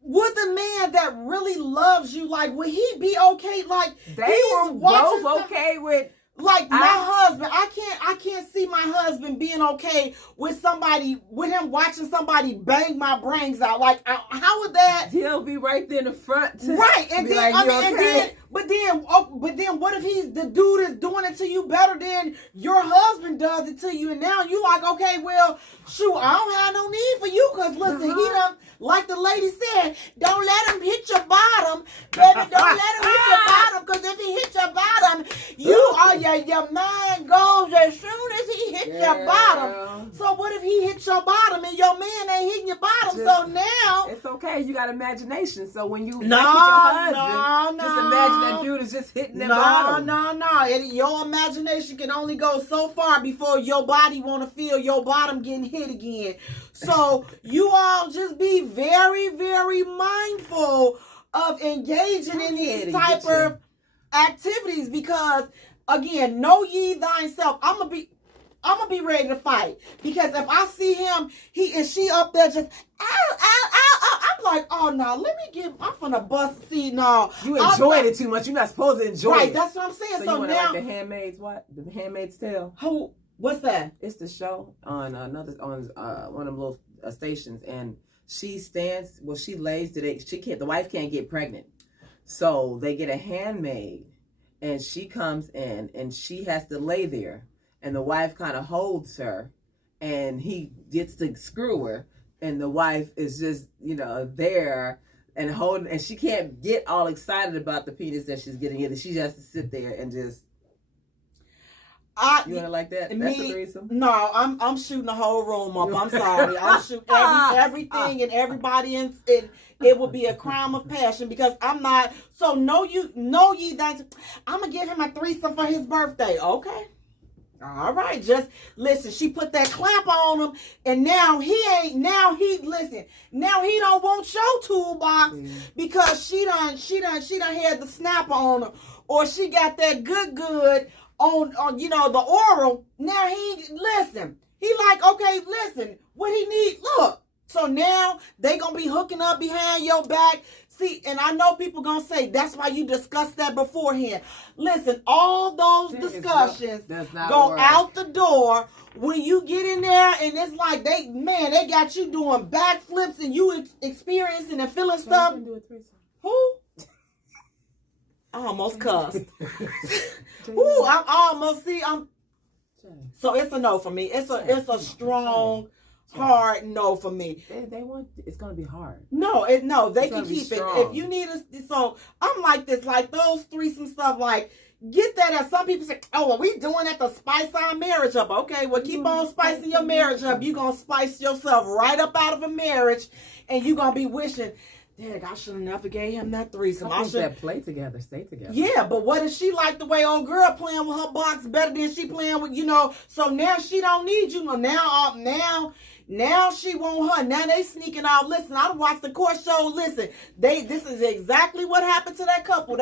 would the man that really loves you, like, would he be okay? Like, they were both okay with, like, my husband. I can't see my husband being okay with him watching somebody bang my brains out. Like, how would that? He'll be right there in the front. Right, and then like, but then what if he's the dude is doing it to you better than your husband does it to you, and now you like, okay, well, shoot, I don't have no need for you, because listen, he done, like the lady said, don't let him hit your bottom, baby. Don't let him hit your bottom, because if he hit your bottom, your mind goes as soon as he hits your bottom. So what if he hits your bottom and your man ain't hitting your bottom? So now it's okay. You got imagination. So when you with your husband, just imagine that dude is just hitting the bottom. No. Your imagination can only go so far before your body want to feel your bottom getting hit again. So you all just be very, very mindful of engaging in these type of activities, because again, know ye thyself. I'm gonna be ready to fight, because if I see him, he and she up there just ow, I'm like, oh no, I'm finna bust. See, no, you enjoyed it too much. You're not supposed to enjoy it. Right, that's what I'm saying. So you now, like The Handmaid's Tale. What's that? It's the show on one of them little stations, and she lays today. The wife can't get pregnant, so they get a handmaid, and she comes in and she has to lay there, and the wife kind of holds her, and he gets to screw her, and the wife is just there and holding, and she can't get all excited about the penis that she's getting in. She has to sit there and just. You want it like that? That's a threesome? No, I'm shooting the whole room up. I'm sorry. I'm shooting everything and everybody in it. It would be a crime of passion, because I'm not. So know ye that I'm gonna give him a threesome for his birthday. Okay. All right, just listen. She put that clamp on him, and now he don't want your toolbox because she done had the snapper on him, or she got that good on the oral. Now he like, okay, listen, what he need, look. So now they gonna be hooking up behind your back. See, and I know people gonna say that's why you discussed that beforehand. Listen, all those discussions go out the door when you get in there, and it's like they got you doing backflips and you experiencing and feeling stuff. Who? I almost cussed. Ooh, so it's a no for me. It's a strong, hard no for me. It's gonna be hard. They can keep it. If you need so I'm like this, like those threesome stuff, like get that. As some people say, oh, well, we doing that to spice our marriage up. Okay, well, keep on spicing your marriage up. You gonna spice yourself right up out of a marriage, and you gonna be wishing, Dad, I should have never gave him that threesome. Couples that play together, stay together. Yeah, but what if she like the way old girl playing with her box better than she playing with, so now she don't need you. Now she want her. Now they sneaking out. Listen, I watched the court show. Listen, this is exactly what happened to that couple.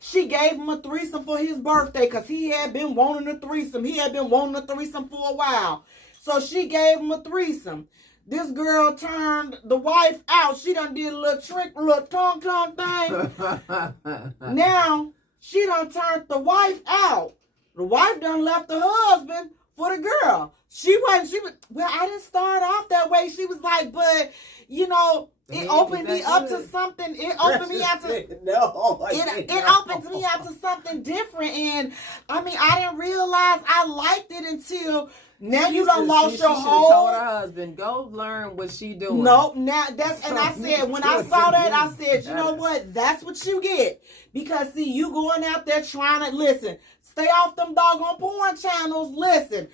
She gave him a threesome for his birthday because he had been wanting a threesome. He had been wanting a threesome for a while. So she gave him a threesome. This girl turned the wife out. She done did a little trick, a little tongue thing. Now, she done turned the wife out. The wife done left the husband for the girl. Well, I didn't start off that way. She was like, but, you know, it opened me up to something. It opened me up to it opened me up to something different. And I mean, I didn't realize I liked it until now. You done lost your whole. Told her husband, go learn what she doing. No, now that's and I said when I saw that, I said, you know what? That's what you get. Because see, you going out there trying to listen. Stay off them doggone porn channels. Listen.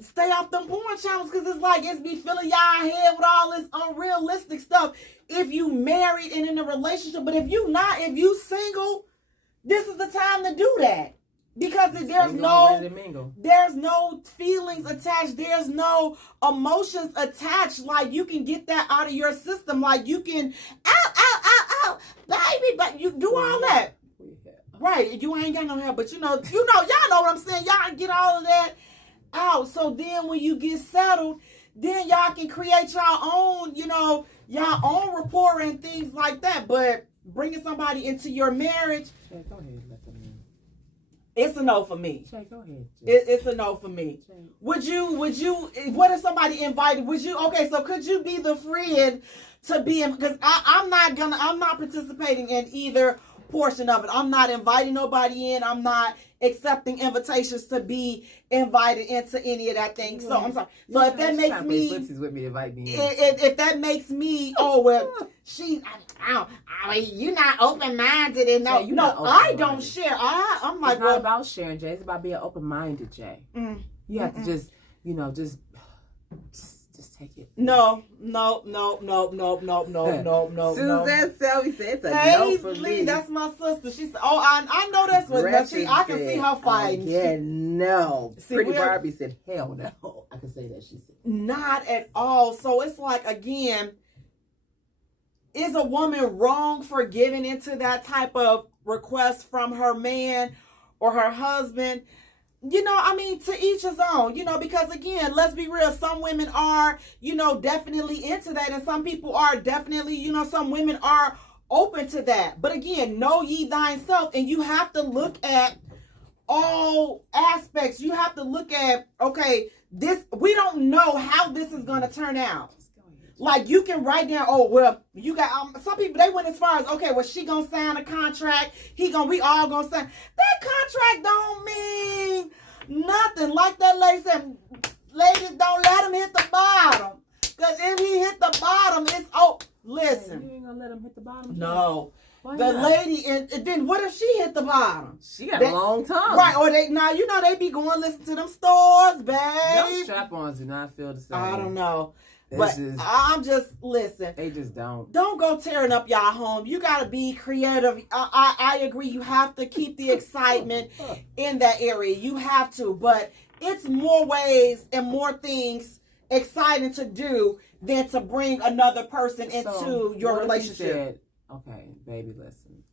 Stay off them porn channels because it's like it's be filling y'all head with all this unrealistic stuff. If you married and in a relationship, but if you not, if you single, this is the time to do that because there's no feelings attached. There's no emotions attached. Like you can get that out of your system. Like you can, ow, baby, but you do all that. Right. You ain't got no hair, but you know, y'all know what I'm saying. Y'all get all of that out. So then when you get settled, then y'all can create y'all own, you know, y'all own rapport and things like that. But bringing somebody into your marriage, Jay, go ahead, let them in. It's a no for me. Jay, go ahead. It's a no for me. Jay. Would you, what if somebody invited, okay, so could you be the friend to be in, because I'm not participating in either portion of it. I'm not inviting nobody in. I'm not accepting invitations to be invited into any of that thing. So I'm sorry. So if that makes me, with me, invite me in. If that makes me, you're not open-minded and I don't share. I'm like, it's not about sharing, Jay. It's about being open-minded, Jay. You have to just take it. No. Suzanne Selby said it's a no for me. That's my sister. She said, I know that's what I can see her fighting. Yeah, no. See, Pretty Barbie said, hell no. I can say that, she said. Not at all. So it's like, again, is a woman wrong for giving into that type of request from her man or her husband? You know, I mean, to each his own, you know, because again, let's be real. Some women are, you know, definitely into that. And some people are definitely, you know, some women are open to that. But again, know ye thyself. And you have to look at all aspects. You have to look at, okay, we don't know how this is going to turn out. Like you can write down, you got some people, they went as far as, okay, well, she gonna sign a contract, we all gonna sign. That contract don't mean nothing. Like that lady said, ladies, don't let him hit the bottom. Because if he hit the bottom, it's, listen. You ain't gonna let him hit the bottom? No. Lady, and then what if she hit the bottom? She got a long tongue. Right, or they be going listen to them stores, babe. Those strap-ons do not feel the same. I don't know. But I'm just, listen. They just don't. Don't go tearing up y'all home. You got to be creative. I agree. You have to keep the excitement in that area. You have to. But it's more ways and more things exciting to do than to bring another person into your relationship. Said, okay, baby, listen.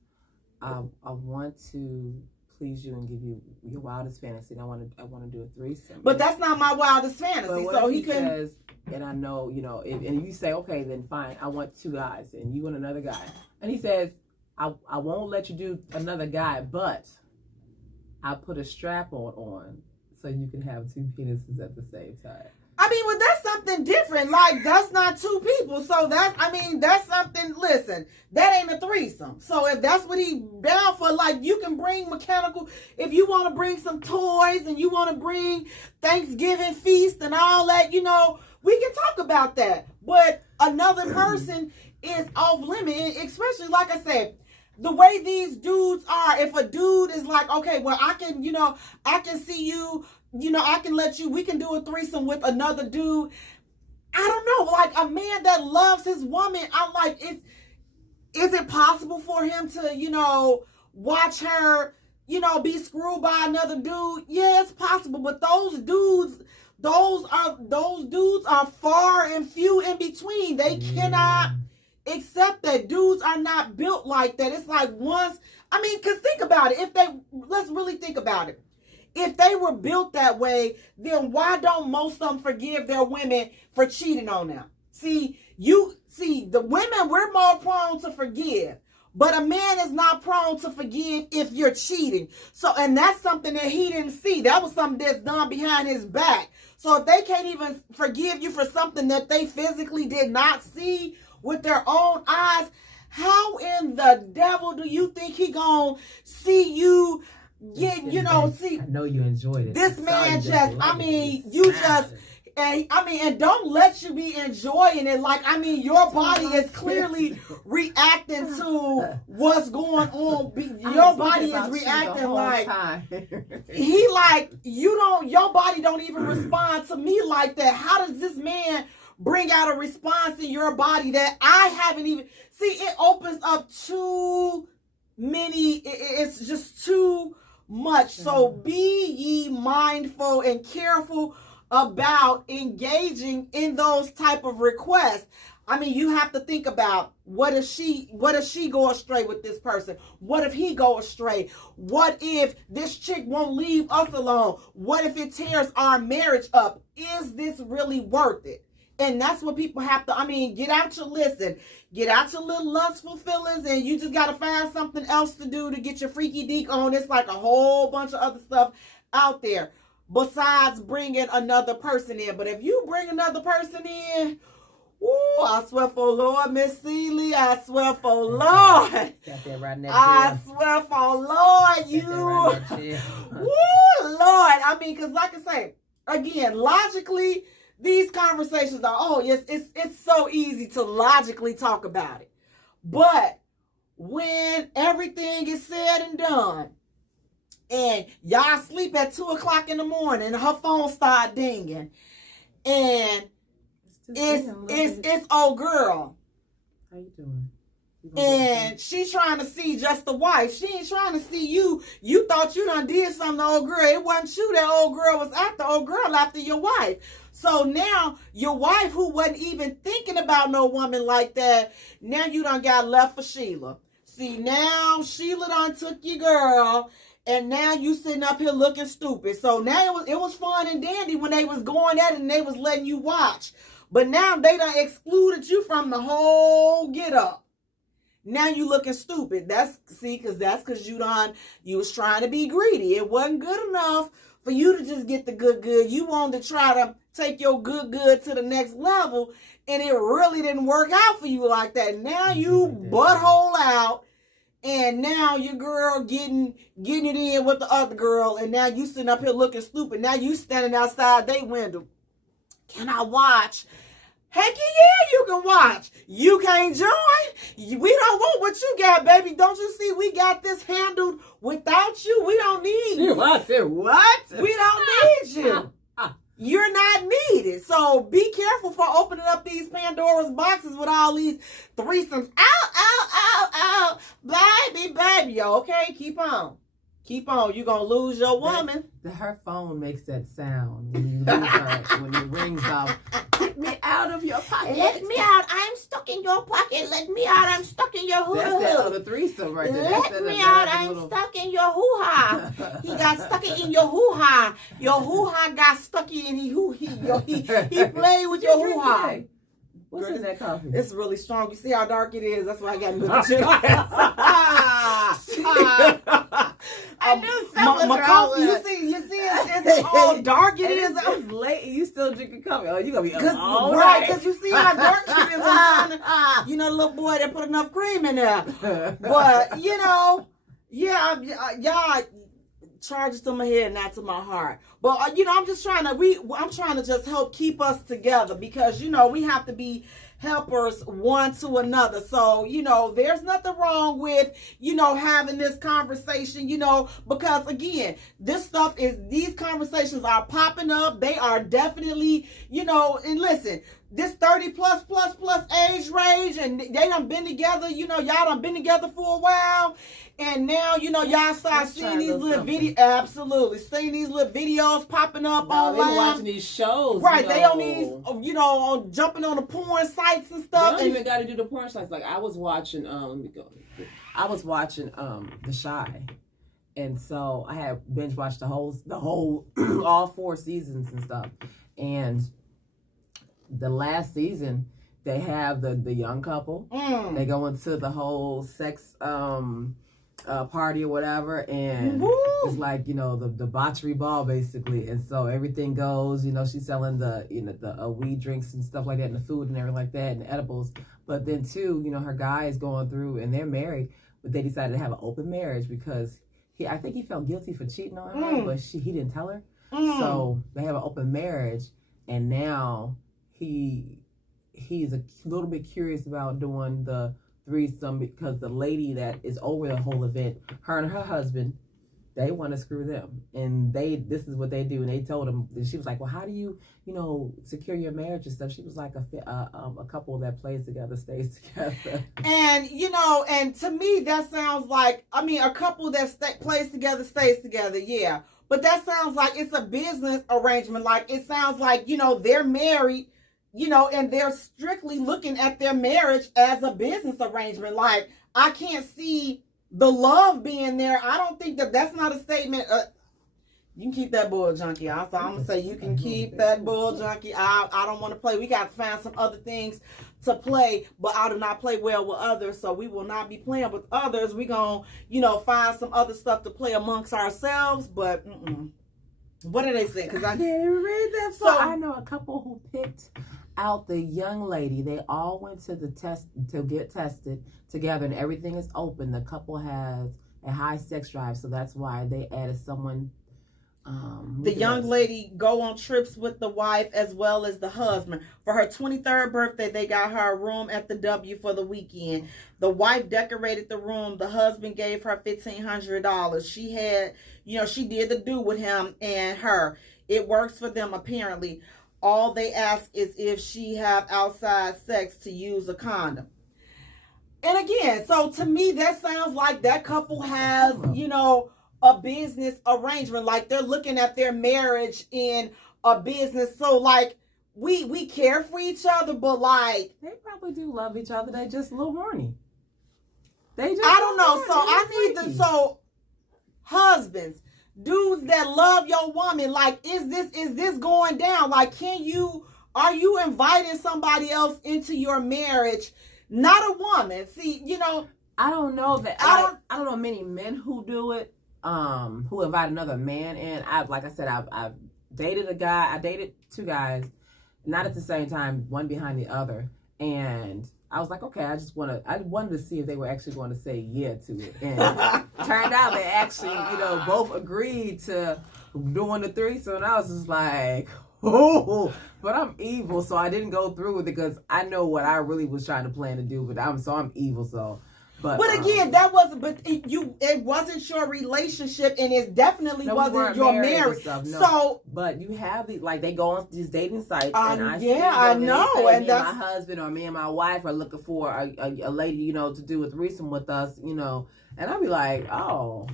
I want to please you and give you your wildest fantasy. And I want to do a threesome. But that's not my wildest fantasy. So he could. Says, and I know, you know, and you say, okay, then fine, I want two guys and you and another guy. And he says, I won't let you do another guy, but I'll put a strap on so you can have two penises at the same time. I mean, well, that's something different. Like, that's not two people. So that's something, listen, that ain't a threesome. So if that's what he down for, like, you can bring mechanical, if you want to bring some toys and you want to bring Thanksgiving feast and all that, you know, we can talk about that. But another person is off limit, especially, like I said, the way these dudes are. If a dude is like, okay, well, I can see you, I can let you, we can do a threesome with another dude. I don't know, like a man that loves his woman, I'm like, is it possible for him to, watch her, be screwed by another dude? Yeah, it's possible. But those dudes are far and few in between. They cannot accept that. Dudes are not built like that. It's like because think about it. Let's really think about it. If they were built that way, then why don't most of them forgive their women for cheating on them? See, the women, we're more prone to forgive. But a man is not prone to forgive if you're cheating. So, and that's something that he didn't see. That was something that's done behind his back. So if they can't even forgive you for something that they physically did not see with their own eyes, how in the devil do you think he gonna see you get, see? I know you enjoyed it. This man just, and don't let you be enjoying it. Like, your body is clearly reacting to what's going on. Your body is reacting like, your body don't even respond to me like that. How does this man bring out a response in your body that I haven't even, see, it opens up too many, it's just too much. So be ye mindful and careful about engaging in those type of requests. You have to think about what if she go astray with this person? What if he go astray? What if this chick won't leave us alone? What if it tears our marriage up? Is this really worth it? And that's what people have to, get out your little lustful feelings, and you just got to find something else to do to get your freaky deek on. It's like a whole bunch of other stuff out there besides bringing another person in. But if you bring another person in, I swear for Lord, Miss Seeley, I swear for Lord. Got that right in that I swear for Lord, you. Lord. Because like I say, again, logically, these conversations are, it's so easy to logically talk about it. But when everything is said and done, and y'all sleep at 2:00 in the morning, and her phone start dinging, and it's old girl. How you doing? And she trying to see just the wife. She ain't trying to see you. You thought you done did something to old girl. It wasn't you that old girl was after. Old girl after your wife. So now your wife, who wasn't even thinking about no woman like that, now you done got left for Sheila. See, now Sheila done took your girl, and now you sitting up here looking stupid. So now it was fun and dandy when they was going at it and they was letting you watch. But now they done excluded you from the whole get up. Now you looking stupid. That's because you was trying to be greedy. It wasn't good enough for you to just get the good. You wanted to try to take your good to the next level, and it really didn't work out for you like that. Now you butthole out, and now your girl getting it in with the other girl, and now you sitting up here looking stupid. Now you standing outside they window. Can I watch? Heck yeah, you can watch. You can't join. We don't want what you got, baby. Don't you see we got this handled without you? We don't need you. I said, what? We don't need you. You're not needed. So be careful for opening up these Pandora's boxes with all these threesomes. Ow, baby. Okay, keep on. You're going to lose your woman. Her phone makes that sound when you lose her, when it rings off. Get me out of your pocket. Let me out. I'm stuck in your pocket. Let me out. I'm stuck in your hoo-ha. That's that other threesome right there. Let me out. I'm stuck in your hoo-ha. He got stuck in your hoo-ha. Your hoo-ha got stuck in. He played with your hoo-ha. What's in that coffee? It's really strong. You see how dark it is? That's why I got to move the chill. I knew something was wrong with it. You see, it's all dark it is. It's late and you still drinking coffee. Oh, you gonna be up all right? night. Because you see how dark it is. I'm trying to, little boy that put enough cream in there. But y'all charges to my head, not to my heart. But I'm just trying to just help keep us together, because we have to be helpers one to another. So, there's nothing wrong with, having this conversation, because again, these conversations are popping up. They are definitely, and listen, this 30 plus age range, and they done been together, y'all done been together for a while. And now, y'all start seeing these little videos. Absolutely. Seeing these little videos popping up online. They're watching these shows. Right. They on these, jumping on the porn sites and stuff. They don't even got to do the porn sites. Like I was watching, The Shy. And so I had binge watched the whole, all 4 seasons and stuff. And the last season, they have the young couple. They go into the whole sex party or whatever, and it's like, you know, the debauchery ball basically, and so everything goes, you know, she's selling the, you know, the weed drinks and stuff like that, and the food and everything like that, and the edibles. But then too, you know, her guy is going through, and they're married, but they decided to have an open marriage because I think he felt guilty for cheating on her, but he didn't tell her. So they have an open marriage, and now he's a little bit curious about doing the threesome because the lady that is over the whole event, her and her husband, they want to screw them, and this is what they do. And they told him, and she was like, well, how do you know, secure your marriage and stuff? She was like, a couple that plays together stays together. And, you know, and to me that sounds like, I mean, a couple that plays together stays together, yeah, but that sounds like it's a business arrangement. Like, it sounds like, you know, they're married, you know, and they're strictly looking at their marriage as a business arrangement. Like, I can't see the love being there. I don't think that's not a statement. You can keep that bull junkie. I'm going to say you can keep that bull junkie. I don't want to play. We got to find some other things to play, but I do not play well with others, so we will not be playing with others. We're going to, you know, find some other stuff to play amongst ourselves, but what did they say? Because I can't read that. So I know a couple who picked out the young lady. They all went to the test to get tested together, and everything is open. The couple has a high sex drive, so that's why they added someone. The young lady go on trips with the wife as well as the husband. For her 23rd birthday, they got her a room at the W for the weekend. The wife decorated the room. The husband gave her $1,500. She had, you know, she did the do with him and her. It works for them apparently. All they ask is if she have outside sex to use a condom. And again, so to me, that sounds like that couple has, you know, a business arrangement. Like, they're looking at their marriage in a business. So, like, we care for each other, but, like, they probably do love each other. They just a little horny. They just, I don't know. So I need so husbands, dudes that love your woman, like, is this going down? Like, are you inviting somebody else into your marriage? Not a woman. See, you know, I don't know that. I don't know many men who do it. Who invite another man in. Like I said, I've dated a guy. I dated two guys, not at the same time, one behind the other. And I was like, okay, I wanted to see if they were actually going to say yeah to it. And turned out they actually, you know, both agreed to doing the threesome. And I was just like, oh, but I'm evil, so I didn't go through with it because I know what I really was trying to plan to do. But I'm evil, so. But again, that wasn't. But it wasn't your relationship, and it definitely wasn't your marriage. No. So, but you have these, like, they go on these dating sites, and I know, and my husband or me and my wife are looking for a lady, you know, to do a threesome with us, you know, and I'll be like, oh.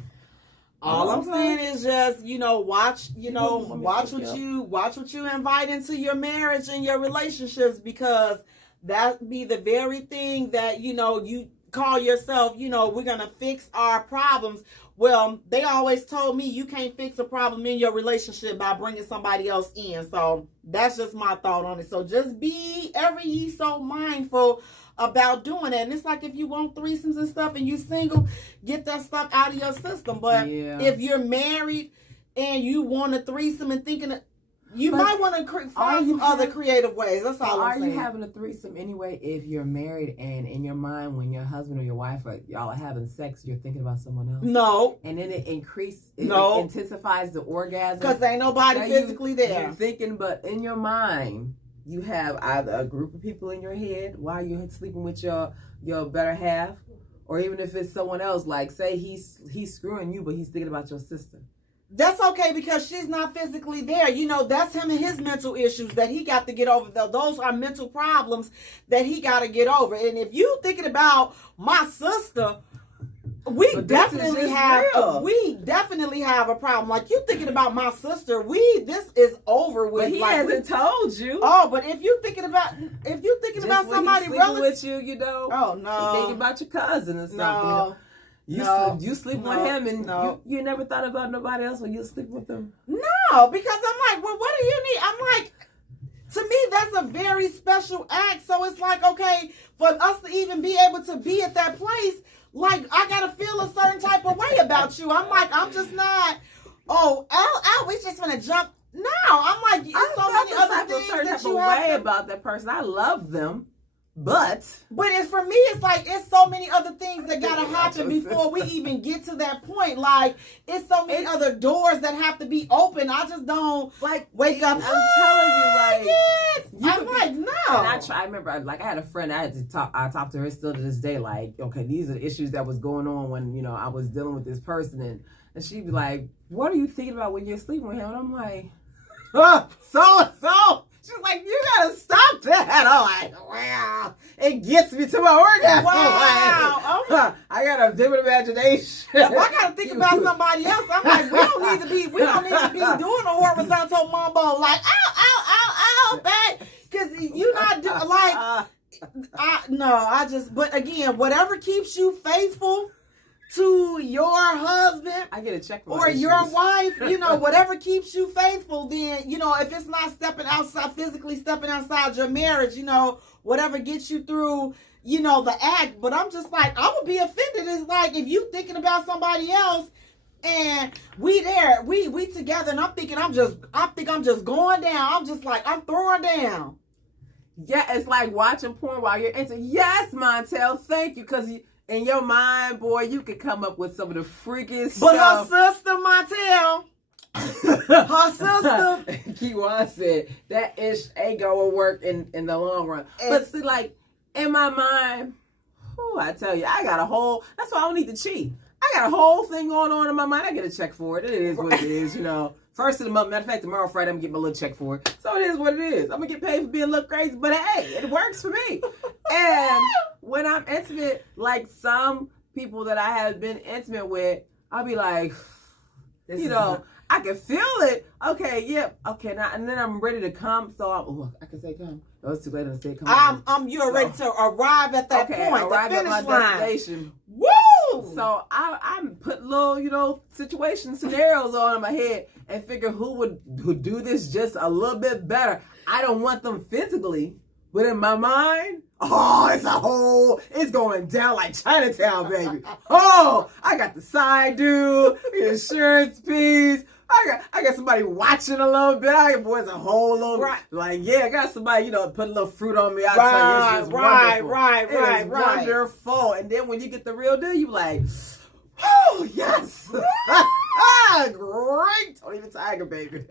All I'm saying is just, you know, watch what you invite into your marriage and your relationships, because that be the very thing that, you know, you call yourself, you know, we're gonna fix our problems. Well, they always told me you can't fix a problem in your relationship by bringing somebody else in. So that's just my thought on it. So just be ever ye so mindful about doing that. And it's like, if you want threesomes and stuff and you single, get that stuff out of your system. But if you're married and you want a threesome and thinking you might want to find some other creative ways. That's all I'm saying. Are you having a threesome anyway if you're married, and in your mind, when your husband or your wife y'all are having sex, you're thinking about someone else? No. And then it intensifies the orgasm. Because ain't nobody physically there. You're thinking, but in your mind, you have either a group of people in your head while you're sleeping with your better half, or even if it's someone else, like, say he's screwing you, but he's thinking about your sister. That's okay, because she's not physically there. You know, that's him and his mental issues that he got to get over. Those are mental problems that he got to get over. And if you thinking about my sister, we definitely have a problem. Like, you thinking about my sister, this is over with. But he hasn't told you. Oh, but if you thinking about somebody relative with you, you know. Oh no, thinking about your cousin or something. No. You sleep with him, and you never thought about nobody else when you sleep with them? No, because I'm like, well, what do you need? I'm like, to me, that's a very special act. So it's like, okay, for us to even be able to be at that place, like, I gotta feel a certain type of way about you. I'm like, I'm just not, we just gonna jump. No, I'm like, there's so many other things that you have way about that person. I love them, but it's for me. It's like it's so many other things that gotta happen before we even get to that point. Like it's so many other doors that have to be open. I just don't like wake up. I'm telling you, like yes. I'm like no. And I remember, like I had a friend. I had to talk. I talk to her still to this day. Like, okay, these are the issues that was going on when I was dealing with this person, and she'd be like, "What are you thinking about when you're sleeping with him?" And I'm like, so. She's like, you gotta stop that. I'm like, wow. It gets me to my orgasm. Wow. Like, I got a vivid imagination. If I gotta think about somebody else, I'm like, we don't need to be doing a horizontal mambo like, ow, back. Because you're not doing, like, but again, whatever keeps you faithful to your husband, I get a check for or your wife, whatever keeps you faithful, then, if it's not physically stepping outside your marriage, whatever gets you through, the act. But I'm just like, I would be offended. It's like, if you thinking about somebody else and we together and I'm thinking I'm just going down. I'm just like, I'm throwing down. Yeah, it's like watching porn while you're into. Yes, Montel, thank you, because in your mind, boy, you could come up with some of the freakiest stuff. But her sister, Montel, her sister, Kiwan said that ish ain't gonna work in the long run. But see, like in my mind, I tell you, I got a whole. That's why I don't need to cheat. I got a whole thing going on in my mind. I get a check for it. It is what it is, First of the month, matter of fact, tomorrow Friday, I'm gonna get my little check for it. So it is what it is. I'm gonna get paid for being a little crazy, but hey, it works for me. And when I'm intimate, like some people that I have been intimate with, I'll be like, I can feel it. Okay, yep. Okay, now and then I'm ready to come. So I can say come. Oh, it's too late to say come. You're ready to arrive at that point. Arrive the at my line. destination. Woo! So I'm putting little, scenarios on in my head and figure who would do this just a little bit better. I don't want them physically, but in my mind, it's going down like Chinatown, baby. I got the side dude, the insurance piece. I got somebody watching a little bit. I got a whole little, I got somebody, put a little fruit on me. I tell you, it's just wonderful. It is wonderful. And then when you get the real deal, you like, oh, yes. Great. Tony the Tiger, baby.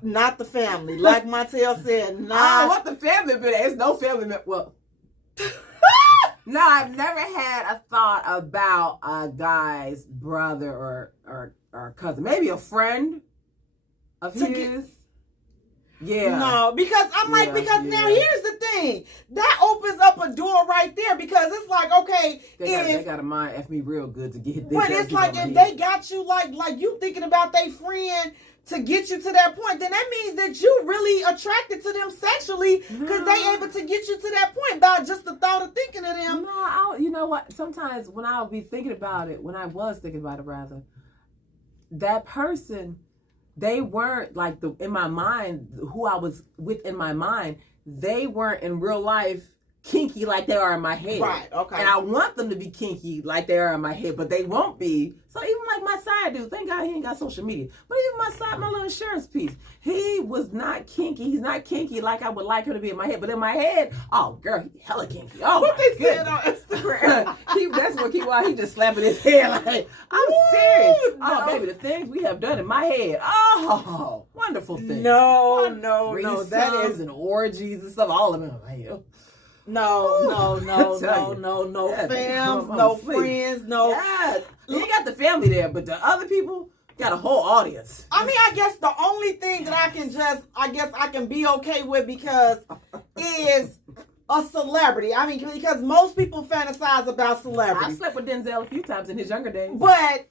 Not the family. Like Montel said, I want the family, but there's no family member. Well, no, I've never had a thought about a guy's brother or cousin. Maybe a friend of his. Yeah. No, because now here's the thing. That opens up a door right there because it's like, okay, they got to mind F me real good to get this. But it's like if they got you like you thinking about their friend to get you to that point, then that means that you really attracted to them sexually because they able to get you to that point by just the thought of thinking of them. No, you know what? Sometimes when I was thinking about it, rather, that person, they weren't like in my mind, who I was with in my mind, they weren't in real life kinky like they are in my head. Right, okay. And I want them to be kinky like they are in my head, but they won't be. So even like my side dude, thank God he ain't got social media. But even my little insurance piece, he was not kinky. He's not kinky like I would like her to be in my head. But in my head, oh girl, he hella kinky. Oh, what they said on Instagram. That's what he just slapping his head like, I'm serious. Oh, baby, the things we have done in my head. Oh, wonderful things. No. That is and orgies and stuff. All of them. No fams, no friends, no. Yes. You got the family there, but the other people got a whole audience. I mean, I guess the only thing that I can be okay with because is a celebrity. I mean, because most people fantasize about celebrities. I slept with Denzel a few times in his younger days. But,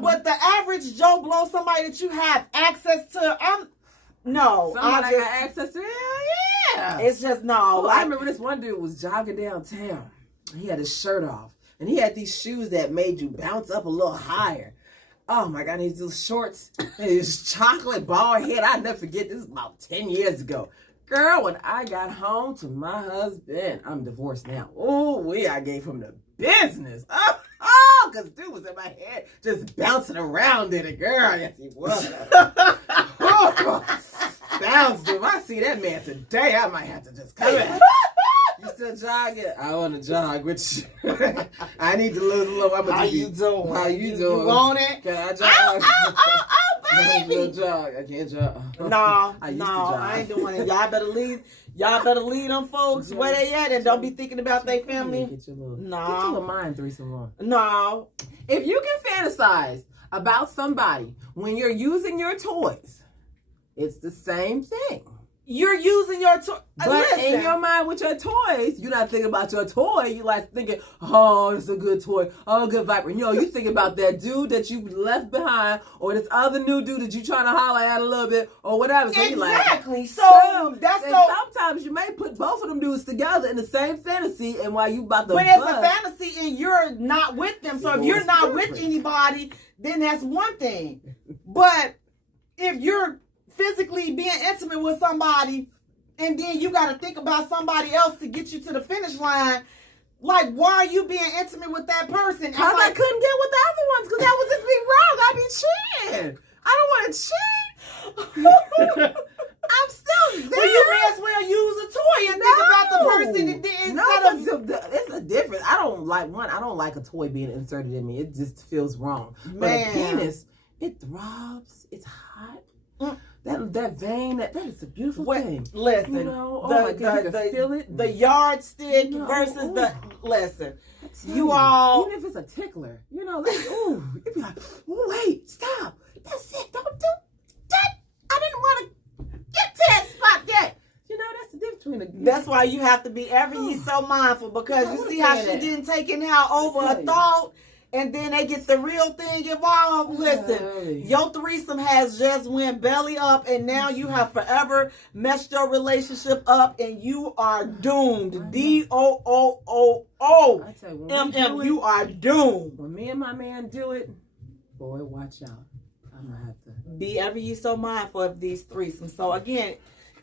but the average Joe Blow, somebody that you have access to, I got access to. Yeah. It's just no. I remember this one dude was jogging downtown. He had his shirt off, and he had these shoes that made you bounce up a little higher. Oh my God, these little shorts and his chocolate bald head. I'll never forget, this is about 10 years ago. Girl, when I got home to my husband, I'm divorced now. Oh, I gave him the business. Because dude was in my head just bouncing around in it. Girl, yes he was. Bounce, if I see that man today, I might have to just come in. You still jogging? I want to jog with you. I need to lose a little. How you doing? How you doing? You want it? Can I jog? Oh, baby. Jog. I can't jog. No, I used no, to jog. I ain't doing it. Y'all better leave them folks where they at and don't be thinking about their family. Get your little, No. Get you a mind threesome on. No. If you can fantasize about somebody when you're using your toys, it's the same thing. You're using your toy. But in your mind with your toys, you're not thinking about your toy. You like thinking, oh, it's a good toy. Oh, good viper. You know, you think about that dude that you left behind or this other new dude that you trying to holler at a little bit or whatever. So exactly. Like, so that's and so. sometimes you may put both of them dudes together in the same fantasy, and while you about to But it's a fantasy and you're not with them. So if you're not with anybody, then that's one thing. But if you're physically being intimate with somebody and then you got to think about somebody else to get you to the finish line, like, why are you being intimate with that person? Because I couldn't get with the other ones because that would just be wrong. I'd be cheating. I don't want to cheat. I'm still there. Well, you may as well use a toy and think about the person and then it's a difference. I don't like a toy being inserted in me. It just feels wrong. Man. But a penis, it throbs. It's hot. That vein, that is a beautiful thing. Listen, you know, my God, you can feel it. The yardstick versus the listen. You all, even if it's a tickler, you know, like, ooh, you'd be like, wait, stop. That's it. Don't do that. I didn't want to get to that spot yet. You know, that's the difference between That's why you have to be ever so mindful, because you see how she didn't take it out over a thought. And then they get the real thing involved. Listen, your threesome has just went belly up, and now you have forever messed your relationship up, and you are doomed. DOOOOOMM. You are doomed. When me and my man do it, boy, watch out. I'm gonna have to be ever so mindful of these threesomes. So again,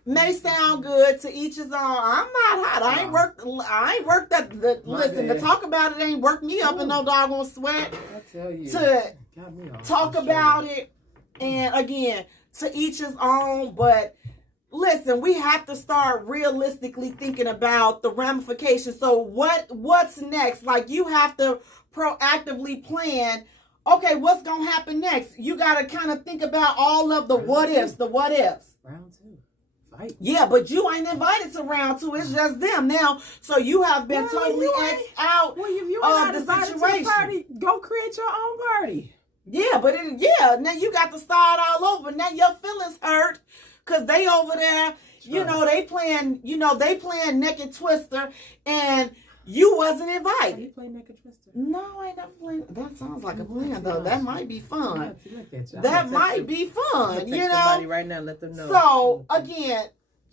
may sound good, to each his own. I'm not hot. I ain't worked that. Listen, to talk about it ain't worked me up in no doggone sweat. I tell you. To talk about it, and again, to each his own. But listen, we have to start realistically thinking about the ramifications. So what's next? Like, you have to proactively plan. Okay, what's gonna happen next? You gotta kind of think about all of the what ifs. Round two. Fight. Yeah, but you ain't invited to round two. It's just them now. So you have been totally X'd out of the situation. To the party, go create your own party. Yeah, but now you got to start all over. Now your feelings hurt because they over there, they playing Naked Twister, and you wasn't invited. You play Naked Twister? No, I ain't never played. That sounds like a plan, though. That might be fun. That might be fun, you know. Right now, let them know. So again,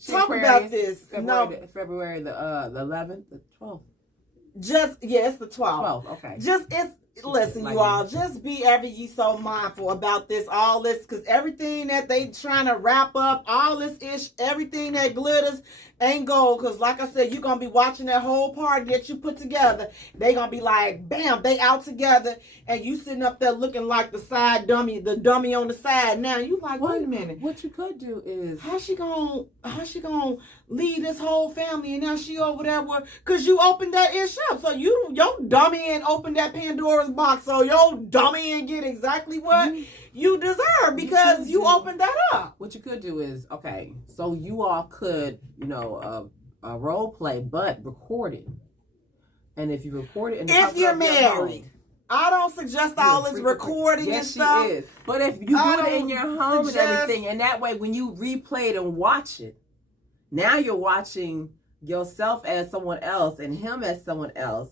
talk about this. February the 11th, the 12th. It's the 12th. 12th, okay. Listen, you all, just be ever so mindful about this, all this, because everything that they trying to wrap up, all this everything that glitters ain't gold. Because like I said, you're going to be watching that whole party that you put together. They going to be like, bam, they out together, and you sitting up there looking like the dummy on the side. Now you like, wait a minute. What you could do is, how she gonna leave this whole family, and now she over there because you opened that ish up. So your dummy and opened that Pandora's box. So your dummy and get exactly what you deserve because you opened that up. What you could do is, okay, so you all could, role play, but record it. And if you record it, if you're married. I don't suggest all this recording and stuff. Yes, she is. But if you do it in your home and everything, and that way when you replay it and watch it, now you're watching yourself as someone else and him as someone else.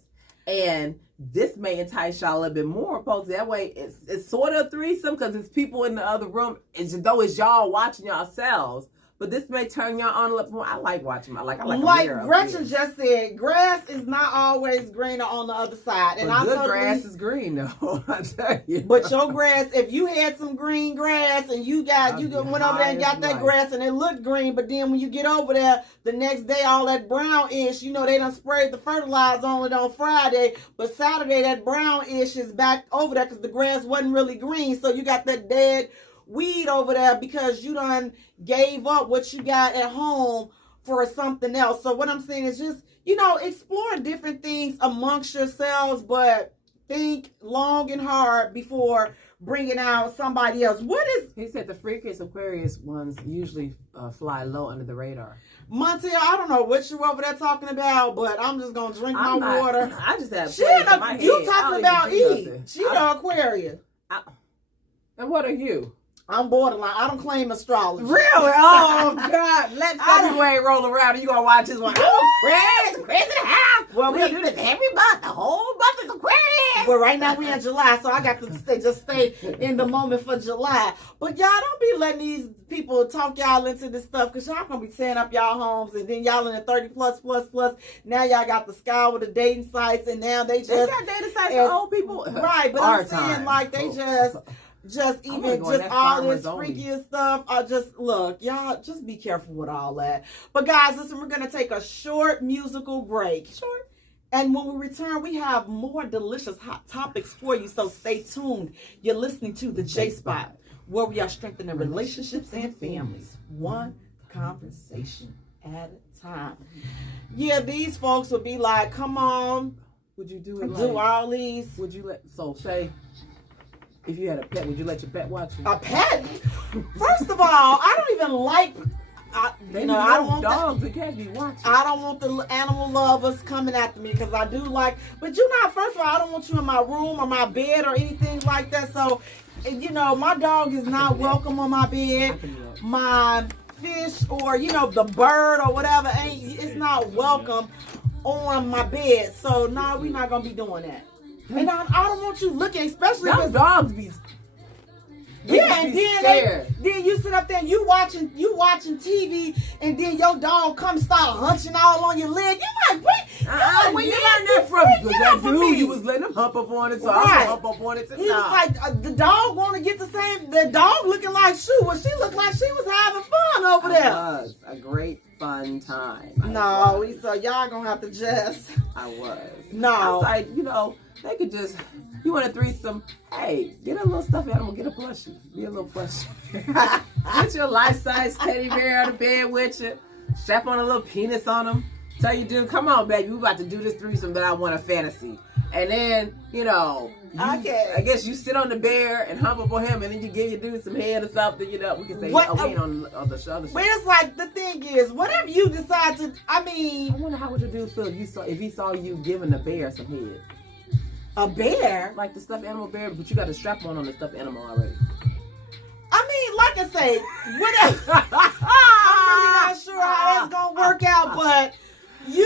And this may entice y'all a little bit more. That way it's sort of a threesome because it's people in the other room. It's though it's y'all watching yourselves. But this may turn y'all on a little more. I like watching. I like Like a mirror Gretchen just said, grass is not always greener on the other side. And but I good totally, grass is green, though. I tell you. But your grass, if you had some green grass and you went over there and got that grass and it looked green, but then when you get over there the next day, all that brownish, they done sprayed the fertilizer on it on Friday, but Saturday that brownish is back over there because the grass wasn't really green, so you got that dead weed over there because you done gave up what you got at home for something else. So what I'm saying is just, explore different things amongst yourselves, but think long and hard before bringing out somebody else. He said the freakiest Aquarius ones usually fly low under the radar. Montel, I don't know what you over there talking about, but I'm just going to drink my water. I just have you talking about E. She the Aquarius. And what are you? I'm borderline. I don't claim astrology. Really? Oh, God. Let February roll around and you going to watch this one. I'm Aquarius in the house. Well, we do this every month. The whole month is Aquarius. Well, right now we in July, so I got to stay in the moment for July. But y'all don't be letting these people talk y'all into this stuff because y'all going to be tearing up y'all homes and then y'all in the 30 plus. Now y'all got the sky with the dating sites and now they got dating sites for old people. Right, but I'm saying like they just all this freaky stuff. Look, y'all just be careful with all that. But guys, listen, we're going to take a short musical break. Short. And when we return, we have more delicious hot topics for you. So stay tuned. You're listening to the J Spot, where we are strengthening relationships and families, one conversation at a time. Yeah, these folks would be like, come on. Would you do it? Do all these. Would you say, if you had a pet, would you let your pet watch you? A pet? First of all, I don't even like. I don't want dogs and cats be watching. I don't want the animal lovers coming after me because I do like. But first of all, I don't want you in my room or my bed or anything like that. So, my dog is not welcome on my bed. My fish or the bird or whatever it's not welcome on my bed. So no, we're not gonna be doing that. And I don't want you looking, especially if dogs be. Yeah, and then you sit up there and you watching TV, and then your dog come start hunching all on your leg. You like, wait, when you learn that from? Because that dude, you was letting him hump up on it, so I hump up on it. He was like, the dog want to get the same. The dog looking like she looked like she was having fun over there. It was a great fun time. So y'all gonna have to just. I was. No, I was like, they could just. You want a threesome? Hey, get a little stuffed animal, get a plushie. Be a little plushie. Get your life-size teddy bear out of bed with you. Strap on a little penis on them. Tell you, dude, come on, baby, we about to do this threesome that I want a fantasy. And then, I guess you sit on the bear and hump up on him, and then you give your dude some head or something, we can say, we ain't on the other show. But it's like, the thing is, whatever you decide to, I wonder how would your dude feel if he saw you giving the bear some head. A bear? Like the stuffed animal bear, but you got a strap on the stuffed animal already. Like I say, whatever. I'm really not sure how that's going to work out, but, you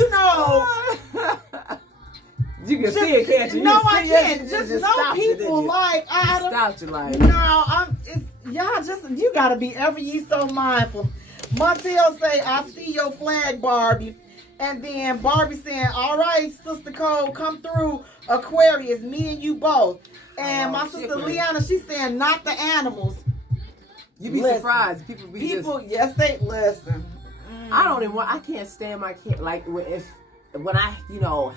can see it, can't you? No, I can't. Just know people like stopped your life. No, you got to be ever ye so mindful. Montel say, I see your flag, Barbie. And then Barbie saying, all right, Sister Cole, come through Aquarius, me and you both. And my sister Liana, she's saying, not the animals. You be surprised. People yes, they listen. I can't stand my cat. Like, when I,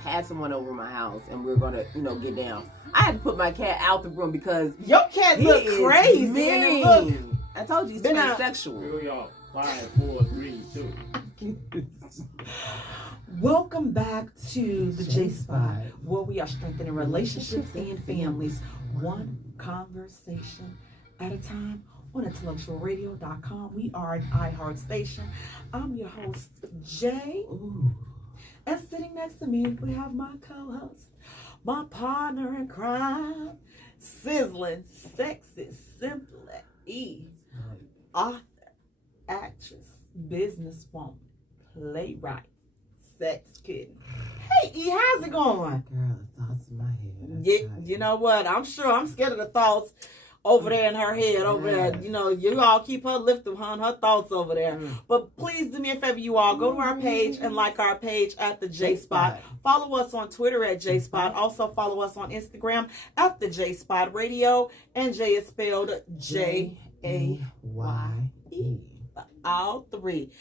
had someone over my house and we were going to, get down, I had to put my cat out the room because your cat look crazy. Mean. I told you, he's transsexual. Here we are. 5, 4, 3, 2. Welcome back to the J Spot, where we are strengthening relationships and families, one conversation at a time. On intellectualradio.com. We are an iHeart station. I'm your host, Jay. And sitting next to me, we have my co-host, my partner in crime, sizzling, sexy, Simpli E, author, actress, businesswoman, playwright, sex kitten. Hey, E, how's it going? Girl, the thoughts in my head. You know what? I'm sure I'm scared of the thoughts over there in her head, over there. You know, you all keep her lifted on her thoughts over there. But please do me a favor, you all. Go to our page and like our page at the J Spot. Follow us on Twitter at J Spot. Also follow us on Instagram at the J Spot Radio. And Jay is spelled Jaye. All three.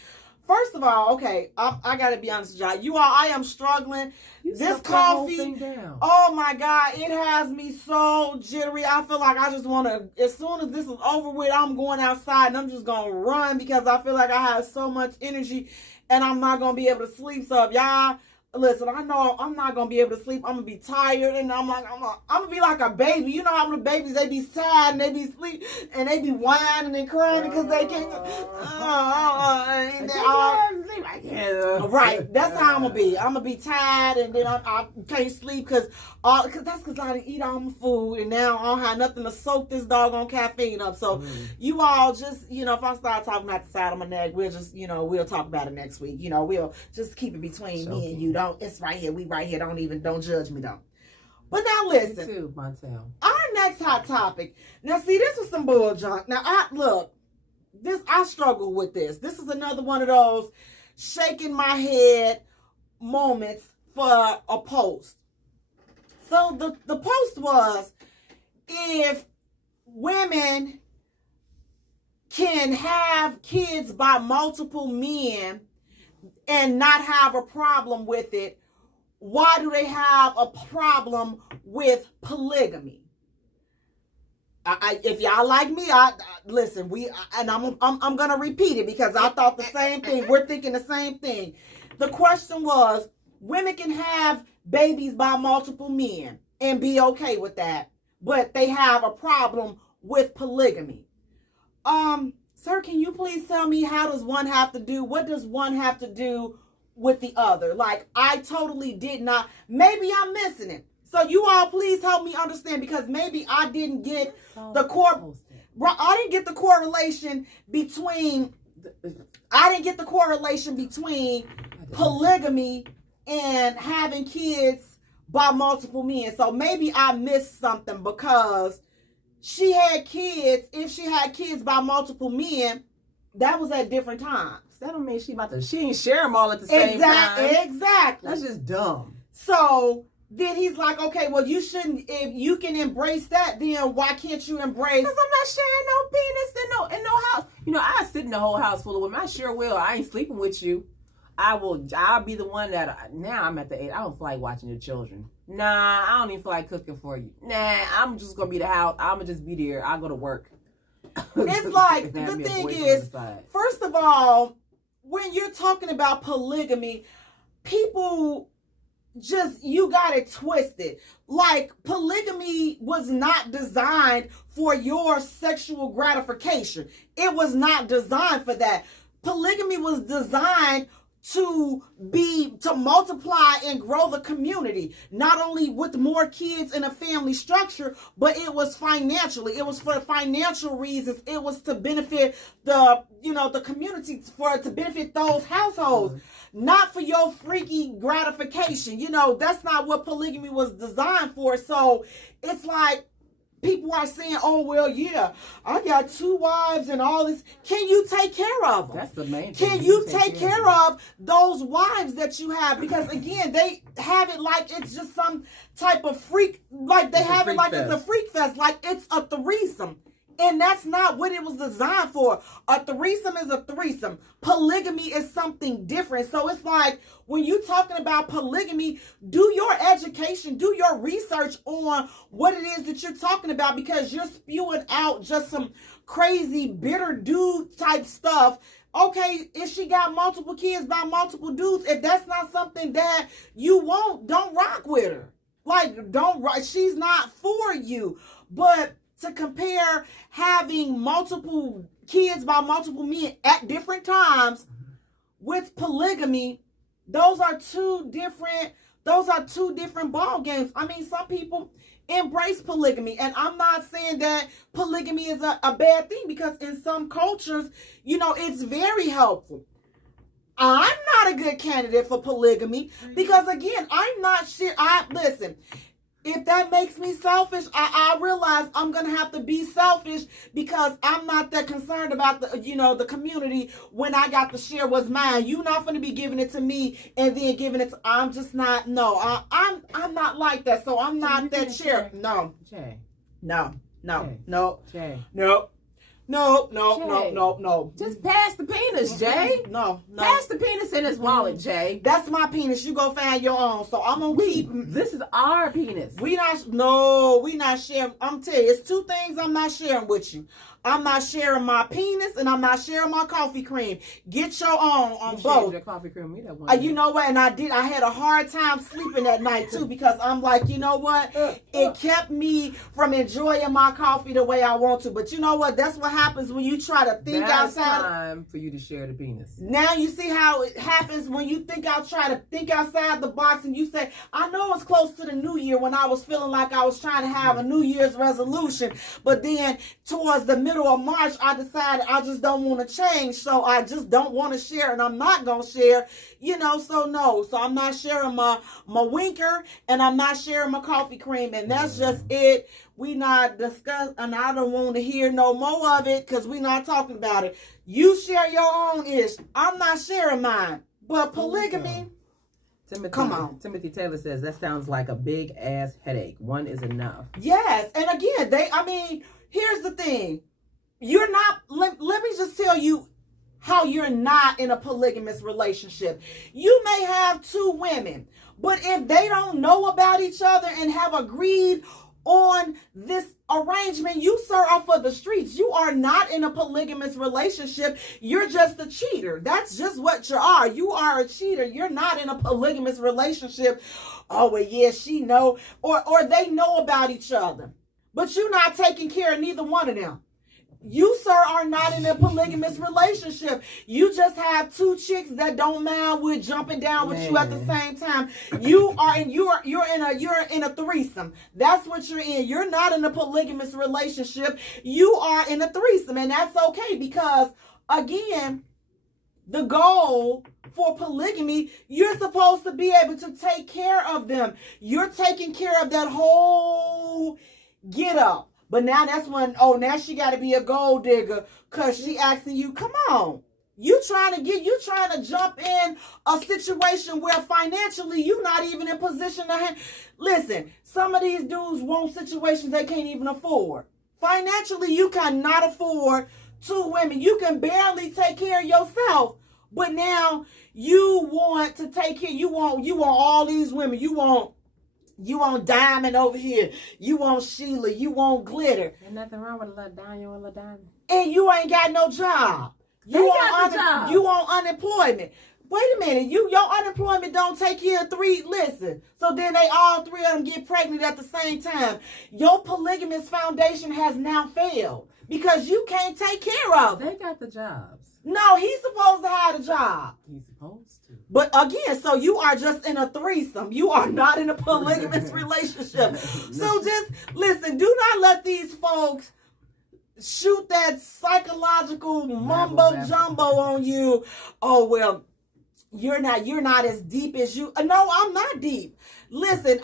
First of all, okay, I gotta be honest with y'all. You all, I am struggling. This coffee, oh my God, it has me so jittery. I feel like I just want to, as soon as this is over with, I'm going outside and I'm just going to run because I feel like I have so much energy and I'm not going to be able to sleep. So if y'all, listen, I know I'm not going to be able to sleep. I'm going to be tired and I'm going to be like a baby. You know how the babies, they be sad and they be sleep and they be whining and crying because they can't. Right. That's how I'm going to be. I'm going to be tired and then I can't sleep because I didn't eat all my food and now I don't have nothing to soak this doggone caffeine up. So you all just, you know, if I start talking about the side of my neck, we'll just, you know, we'll talk about it next week. You know, we'll just keep it between me and you. It's right here. We right here. Don't judge me though. But now listen. Me too, Montel. Our next hot topic. Now see, this was some bull junk. Now I struggle with this. This is another one of those shaking my head moments for a post. So the post was, if women can have kids by multiple men and not have a problem with it, why do they have a problem with polygamy? If y'all like me, listen. I'm gonna repeat it because I thought the same thing. We're thinking the same thing. The question was, women can have babies by multiple men and be okay with that, but they have a problem with polygamy. Sir, can you please tell me what does one have to do with the other? Like, I totally did not. Maybe I'm missing it. So you all please help me understand because maybe I didn't get the correlation between polygamy and having kids by multiple men. So maybe I missed something because she had kids. If she had kids by multiple men, that was at different times. That don't mean she ain't share them all at the same time. Exactly. That's just dumb. So then he's like, okay, well, you shouldn't, if you can embrace that, then why can't you embrace? Because I'm not sharing no penis in no house. You know, I sit in the whole house full of women. I sure will. I ain't sleeping with you. I'll be the one that, now I'm at the age, I don't feel like watching your children. Nah, I don't even feel like cooking for you. Nah, I'm just going to be the house. I'm going to just be there. I'll go to work. It's like, the thing is, first of all, when you're talking about polygamy, people you got it twisted. Like, polygamy was not designed for your sexual gratification. It was not designed for that. Polygamy was designed to multiply and grow the community, not only with more kids in a family structure, but it was financially. It was for financial reasons. It was to benefit the community, to benefit those households, not for your freaky gratification. You know, that's not what polygamy was designed for. So it's like, people are saying, oh, well, yeah, I got 2 wives and all this. Can you take care of them? That's the main thing. Can you take care of those wives that you have? Because, again, they have it like it's just some type of freak. Like, they have it like it's a freak fest. Like, it's a threesome. And that's not what it was designed for. A threesome is a threesome. Polygamy is something different. So it's like, when you're talking about polygamy, do your education, do your research on what it is that you're talking about, because you're spewing out just some crazy, bitter dude type stuff. Okay, if she got multiple kids by multiple dudes, if that's not something that you want, don't rock with her. Like, she's not for you. But to compare having multiple kids by multiple men at different times with polygamy, those are two different ball games. I mean, some people embrace polygamy, and I'm not saying that polygamy is a bad thing, because in some cultures, you know, it's very helpful. I'm not a good candidate for polygamy because, again, I'm not sure. Listen, if that makes me selfish, I realize I'm going to have to be selfish because I'm not that concerned about the community when I got to share what's mine. You're not going to be giving it to me and then giving it to, I'm just not, no, I'm not like that. So I'm not that share. No. Jay. No. Jay. No. Jay. No. No. Jay. Just pass the penis, Jay. No. Pass the penis in his wallet, Jay. That's my penis. You go find your own. So I'm gonna keep. This is our penis. We not sharing. I'm telling you, it's two things I'm not sharing with you. I'm not sharing my penis and I'm not sharing my coffee cream. Get your own on both. Your coffee cream, that one you know what? And I had a hard time sleeping that night too because I'm like, you know what? It kept me from enjoying my coffee the way I want to. But you know what? That's what happens when you try to think outside. Time for you to share the penis. Now you see how it happens when you try to think outside the box and you say, I know it's close to the new year when I was feeling like I was trying to have a New Year's resolution. But then towards the middle of March, I decided I just don't want to change. So I just don't want to share and I'm not going to share, so no. So I'm not sharing my winker and I'm not sharing my coffee cream. And that's just it. We not discuss and I don't want to hear no more of it because we not talking about it. You share your own ish. I'm not sharing mine. But polygamy, come on. Timothy Taylor says that sounds like a big ass headache. One is enough. Yes. And again, here's the thing. You're not, let me just tell you how you're not in a polygamous relationship. You may have two women, but if they don't know about each other and have agreed on this arrangement, you, sir, are for the streets. You are not in a polygamous relationship. You're just a cheater. That's just what you are. You are a cheater. You're not in a polygamous relationship. Oh, well, yeah, she know, or they know about each other, but you're not taking care of neither one of them. You, sir, are not in a polygamous relationship. You just have two chicks that don't mind with jumping down with you at the same time. You're in a threesome. That's what you're in. You're not in a polygamous relationship. You are in a threesome, and that's okay because, again, the goal for polygamy, you're supposed to be able to take care of them. You're taking care of that whole get up. But now that's when, now she got to be a gold digger because she asking you, come on. You trying to jump in a situation where financially you're not even in position to listen, some of these dudes want situations they can't even afford. Financially, you cannot afford two women. You can barely take care of yourself. But now you want to take care, you want all these women. You want Diamond over here. You want Sheila. You want Glitter. Ain't nothing wrong with a little Diamond or a little Diamond. And you ain't got no job. You want unemployment. Wait a minute. Your unemployment don't take care of three. Listen. So then they all three of them get pregnant at the same time. Your polygamous foundation has now failed because you can't take care of them. They got the jobs. No, he's supposed to have a job. He's supposed to. But again, so you are just in a threesome. You are not in a polygamous relationship. So just listen, do not let these folks shoot that psychological mumbo jumbo on you. Oh, well, you're not as deep as you. No, I'm not deep. Listen,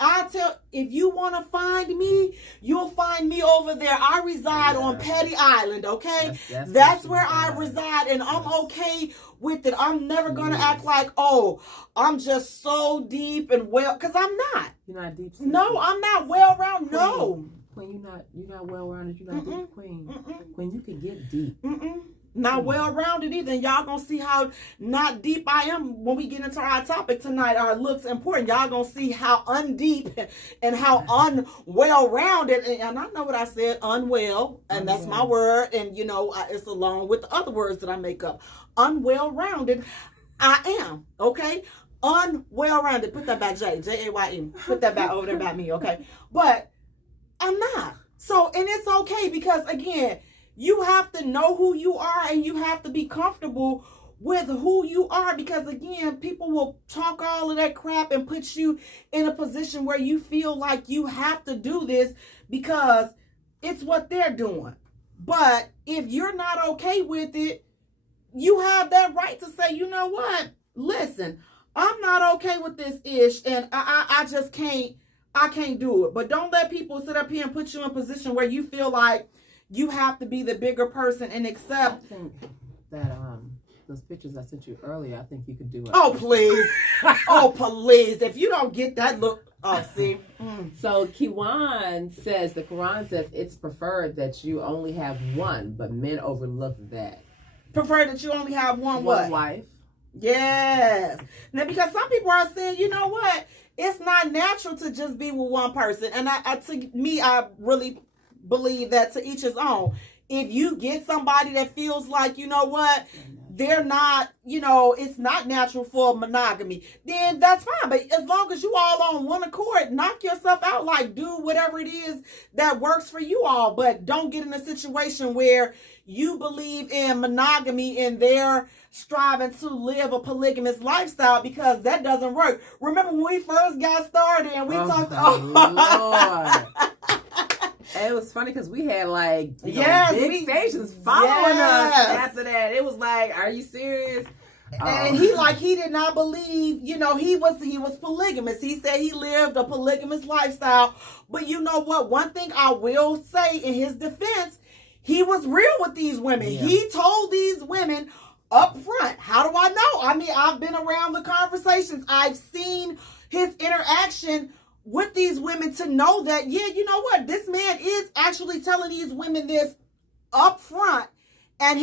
if you want to find me, you'll find me over there. I reside on Petty Island, okay? That's where I reside, and I'm okay with it. I'm never going to act like, I'm just so deep and well, because I'm not. You're not deep. No, I'm not well-rounded. No. Queen, you're not well-rounded. You're not deep, Queen. Queen, you can get deep. Not well-rounded either. And y'all gonna see how not deep I am when we get into our topic tonight. Our looks important. Y'all gonna see how undeep and how unwell-rounded. And I know what I said, unwell. And that's my word. And it's along with the other words that I make up. Unwell-rounded I am. Okay? Unwell-rounded. Put that back, Jaye. Put that back over there by me. Okay? But I'm not. So, and it's okay because, again, you have to know who you are and you have to be comfortable with who you are because, again, people will talk all of that crap and put you in a position where you feel like you have to do this because it's what they're doing. But if you're not okay with it, you have that right to say, you know what? Listen, I'm not okay with this ish and I just can't I can't do it. But don't let people sit up here and put you in a position where you feel like you have to be the bigger person and accept. I think that those pictures I sent you earlier, I think you could do it. Oh, please. Oh, please. If you don't get that look, see. So Kiwan says, the Quran says it's preferred that you only have one, but men overlook that. Prefer that you only have one wife. Yes. Now, because some people are saying, you know what? It's not natural to just be with one person. And I really believe that to each his own. If you get somebody that feels like, you know what, they're not, it's not natural for monogamy, then that's fine. But as long as you all on one accord, knock yourself out, like do whatever it is that works for you all. But don't get in a situation where you believe in monogamy and they're striving to live a polygamous lifestyle, because that doesn't work. Remember when we first got started and we talked, Lord. And it was funny because we had big stations following us after that. It was like, are you serious? And he did not believe, he was polygamous. He said he lived a polygamous lifestyle. But you know what? One thing I will say in his defense, he was real with these women. Yeah. He told these women up front. How do I know? I mean, I've been around the conversations. I've seen his interaction with these women to know that, yeah, you know what? This man is actually telling these women this up front, and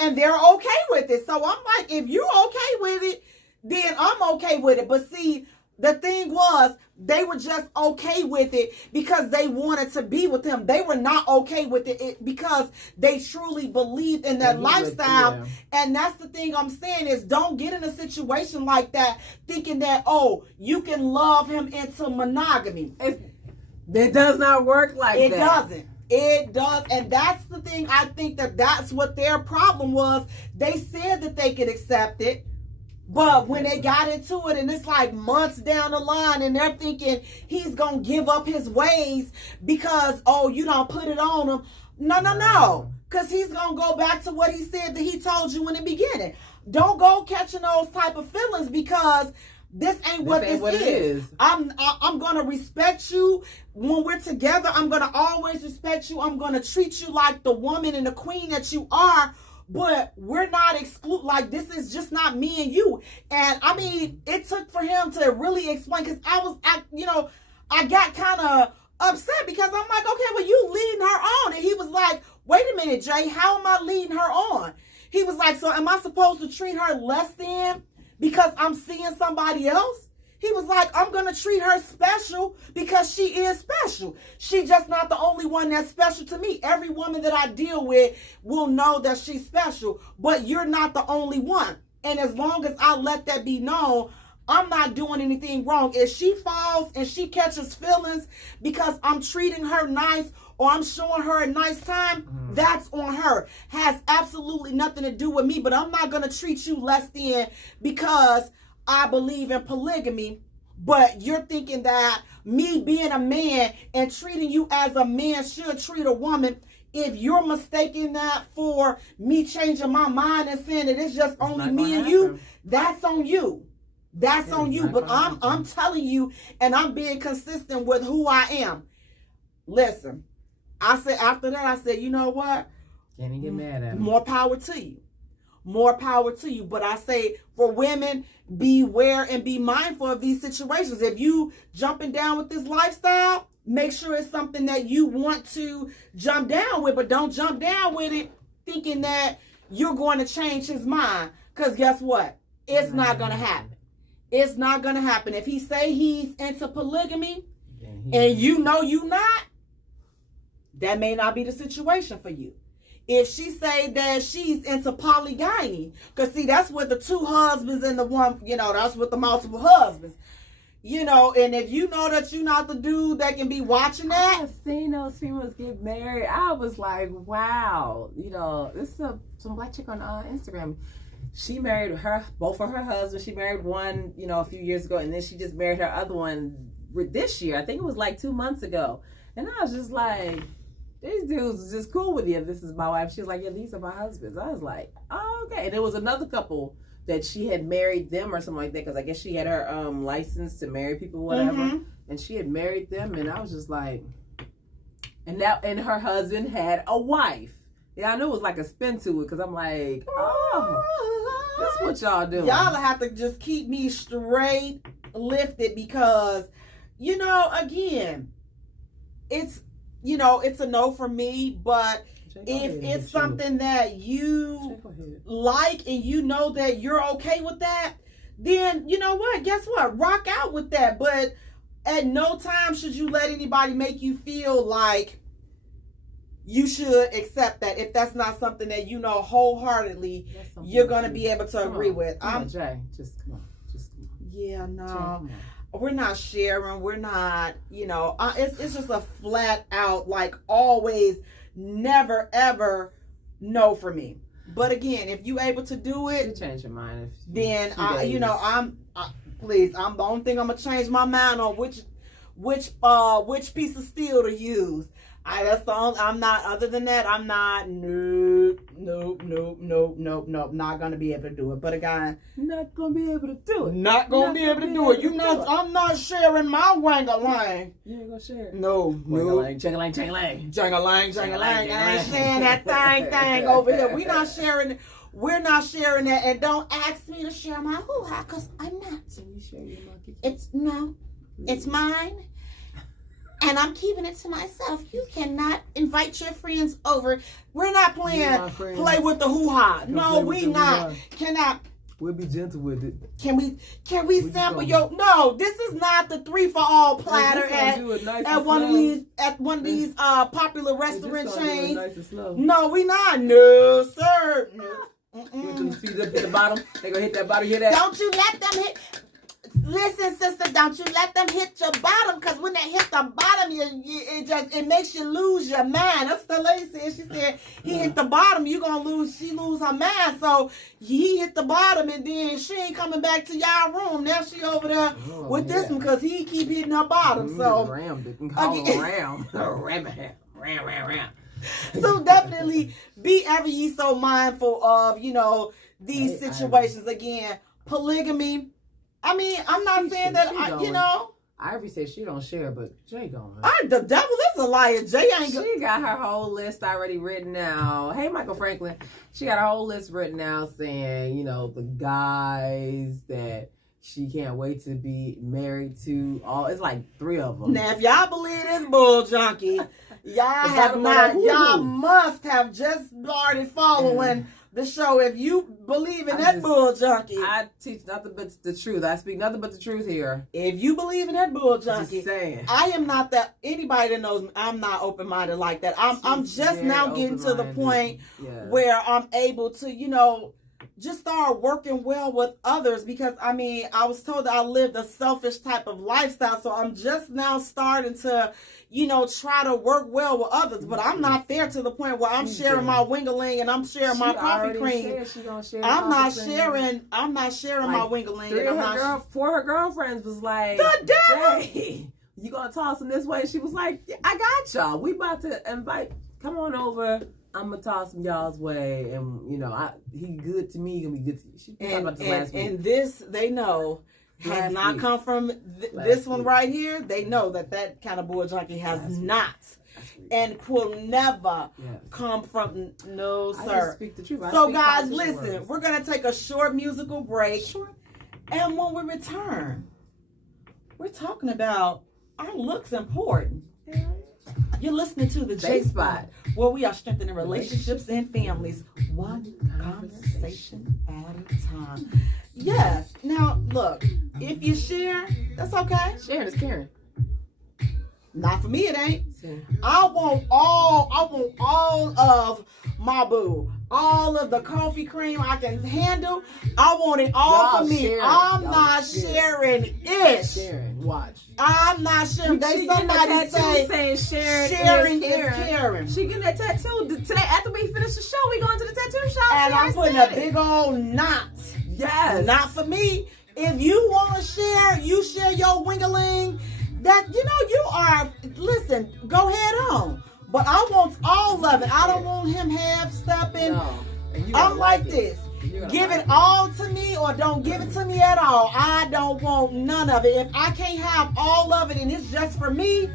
and they're okay with it. So I'm like, if you're okay with it, then I'm okay with it. But see, the thing was, they were just okay with it because they wanted to be with him. They were not okay with it because they truly believed in that lifestyle. And that's the thing I'm saying is, don't get in a situation like that thinking that, you can love him into monogamy. It does not work like that. It doesn't. It does. And that's the thing. I think that's what their problem was. They said that they could accept it. But when they got into it, and it's like months down the line, and they're thinking he's going to give up his ways because, you don't put it on him. No. Because he's going to go back to what he said that he told you in the beginning. Don't go catching those type of feelings, because this ain't what this is. I'm going to respect you when we're together. I'm going to always respect you. I'm going to treat you like the woman and the queen that you are. But we're not like, this is just not me and you. And I mean, it took for him to really explain, because I got kind of upset, because I'm like, okay, well, you leading her on. And he was like, wait a minute, Jay, how am I leading her on? He was like, so am I supposed to treat her less than because I'm seeing somebody else? He was like, I'm going to treat her special because she is special. She's just not the only one that's special to me. Every woman that I deal with will know that she's special, but you're not the only one. And as long as I let that be known, I'm not doing anything wrong. If she falls and she catches feelings because I'm treating her nice or I'm showing her a nice time, that's on her. Has absolutely nothing to do with me, but I'm not going to treat you less than because I believe in polygamy. But you're thinking that me being a man and treating you as a man should treat a woman, if you're mistaking that for me changing my mind and saying that it's just only me and you, that's on you. That's on you. But I'm telling you, and I'm being consistent with who I am. Listen, I said after that, I said, you know what? Can't even get mad at me. More power to you. More power to you. But I say, for women, beware and be mindful of these situations. If you jumping down with this lifestyle, make sure it's something that you want to jump down with, but don't jump down with it thinking that you're going to change his mind. Because guess what? It's not going to happen. It's not going to happen. If he say he's into polygamy and you know you not, that may not be the situation for you. If she say that she's into polygamy, because see, that's with the two husbands and the one, that's with the multiple husbands, and if you know that you're not the dude that can be watching that. I've seen those females get married. I was like, wow, this is some black chick on Instagram. She married both of her husbands. She married one, a few years ago, and then she just married her other one this year. I think it was like 2 months ago. And I was just like, these dudes is just cool with you. This is my wife. She was like, yeah, these are my husbands. I was like, oh, okay. And there was another couple that she had married them or something like that, because I guess she had her license to marry people, whatever. and she had married them, and I was just like, and her husband had a wife. Yeah, I knew it was like a spin to it because I'm like, oh, that's what y'all doing. Y'all have to just keep me straight lifted because, again, it's a no for me, but if it's something that you like and you know that you're okay with that, then you know what? Guess what? Rock out with that. But at no time should you let anybody make you feel like you should accept that if that's not something that That's wholeheartedly something you're going to be able to agree with. Come on, Jay. Just come on. Yeah, Jay, no. come on. We're not sharing. We're not, it's just a flat out, like always, never, ever no for me. But again, if you able to do it, You change your mind. then please, I'm the only thing I'm gonna change my mind on which piece of steel to use. That's the only. I'm not. Other than that, I'm not. Nope. Not gonna be able to do it. But again, not gonna be able to do it. not gonna be able to do it. I'm not sharing my wang-a-lang. You ain't gonna share it. No. Wang-a-lang, chang-a-lang, chang-a-lang. Jang-a-lang. I ain't sharing that thing over here. We're not sharing that. And don't ask me to share my hoo-ha, because I'm not. Can you share your monkey? It's mine. And I'm keeping it to myself. You cannot invite your friends over. We're not playing play with the hoo-ha. No, we not. Cannot. We'll be gentle with it. Can we sample your? No, this is not the 3-for-all platter at one of these popular restaurant chains. Nice No, we not. No, sir. No. You see up at the bottom? They gonna hit that bottom. Hear that? Don't you let them hit. Listen, sister, don't you let them hit your bottom, because when they hit the bottom, it makes you lose your mind. That's what the lady said. She said he hit the bottom, she lose her mind. So he hit the bottom, and then she ain't coming back to y'all room. Now she over there with this one because he keep hitting her bottom. So rammed it and call it ram. Ram. So definitely be ever ye so mindful of, these situations. Again, polygamy. I mean, I'm not saying that, Ivory said she don't share, but Jay going. The devil is a liar. Jay ain't She got her whole list already written out. Hey, Michael Franklin. She got her whole list written out saying, the guys that she can't wait to be married to. It's like 3 of them. Now, if y'all believe this bull junkie, y'all must have just started following the show. If you believe in that bull junkie, I teach nothing but the truth. I speak nothing but the truth here. If you believe in that bull junkie, just saying. I am not that. Anybody that knows me, I'm not open-minded like that. I'm just now getting to the point where I'm able to, just start working well with others, because I was told that I lived a selfish type of lifestyle, so I'm just now starting to try to work well with others. But I'm not there to the point where I'm sharing my wingaling and I'm sharing my coffee cream. I'm not sharing my wingaling. 4 of her girlfriends was like, the devil. Jay, you gonna toss them this way? And she was like, I got y'all. We about to invite. Come on over. I'm gonna toss him y'all's way, and he good to me. He gonna be good to you. She talked about this last week. And this they know has not come from this one right here. They know that kind of bull junkie has not and will never come from. No, sir. I just speak the truth. So guys, listen, we're gonna take a short musical break, and when we return, we're talking about our looks important. You're listening to the Jaye Spot, where we are strengthening relationships and families, one conversation at a time. Yes. Now, look, if you share, that's okay. Sharing is caring. Not for me, it ain't. I want all of my boo. All of the coffee cream I can handle. I want it all for me. I'm not sharing it. Sharing. Watch. I'm not sharing. Somebody saying sharing is caring. She getting that tattoo today. After we finish the show, we going to the tattoo shop. And I'm putting a big old knot. Yes. Not for me. If you want to share, you share your wingaling. That you are. Listen, go ahead on. But I want all of it. I don't want him half stepping. No. I'm like this. Give it all to me or don't give it to me at all. I don't want none of it. If I can't have all of it and it's just for me,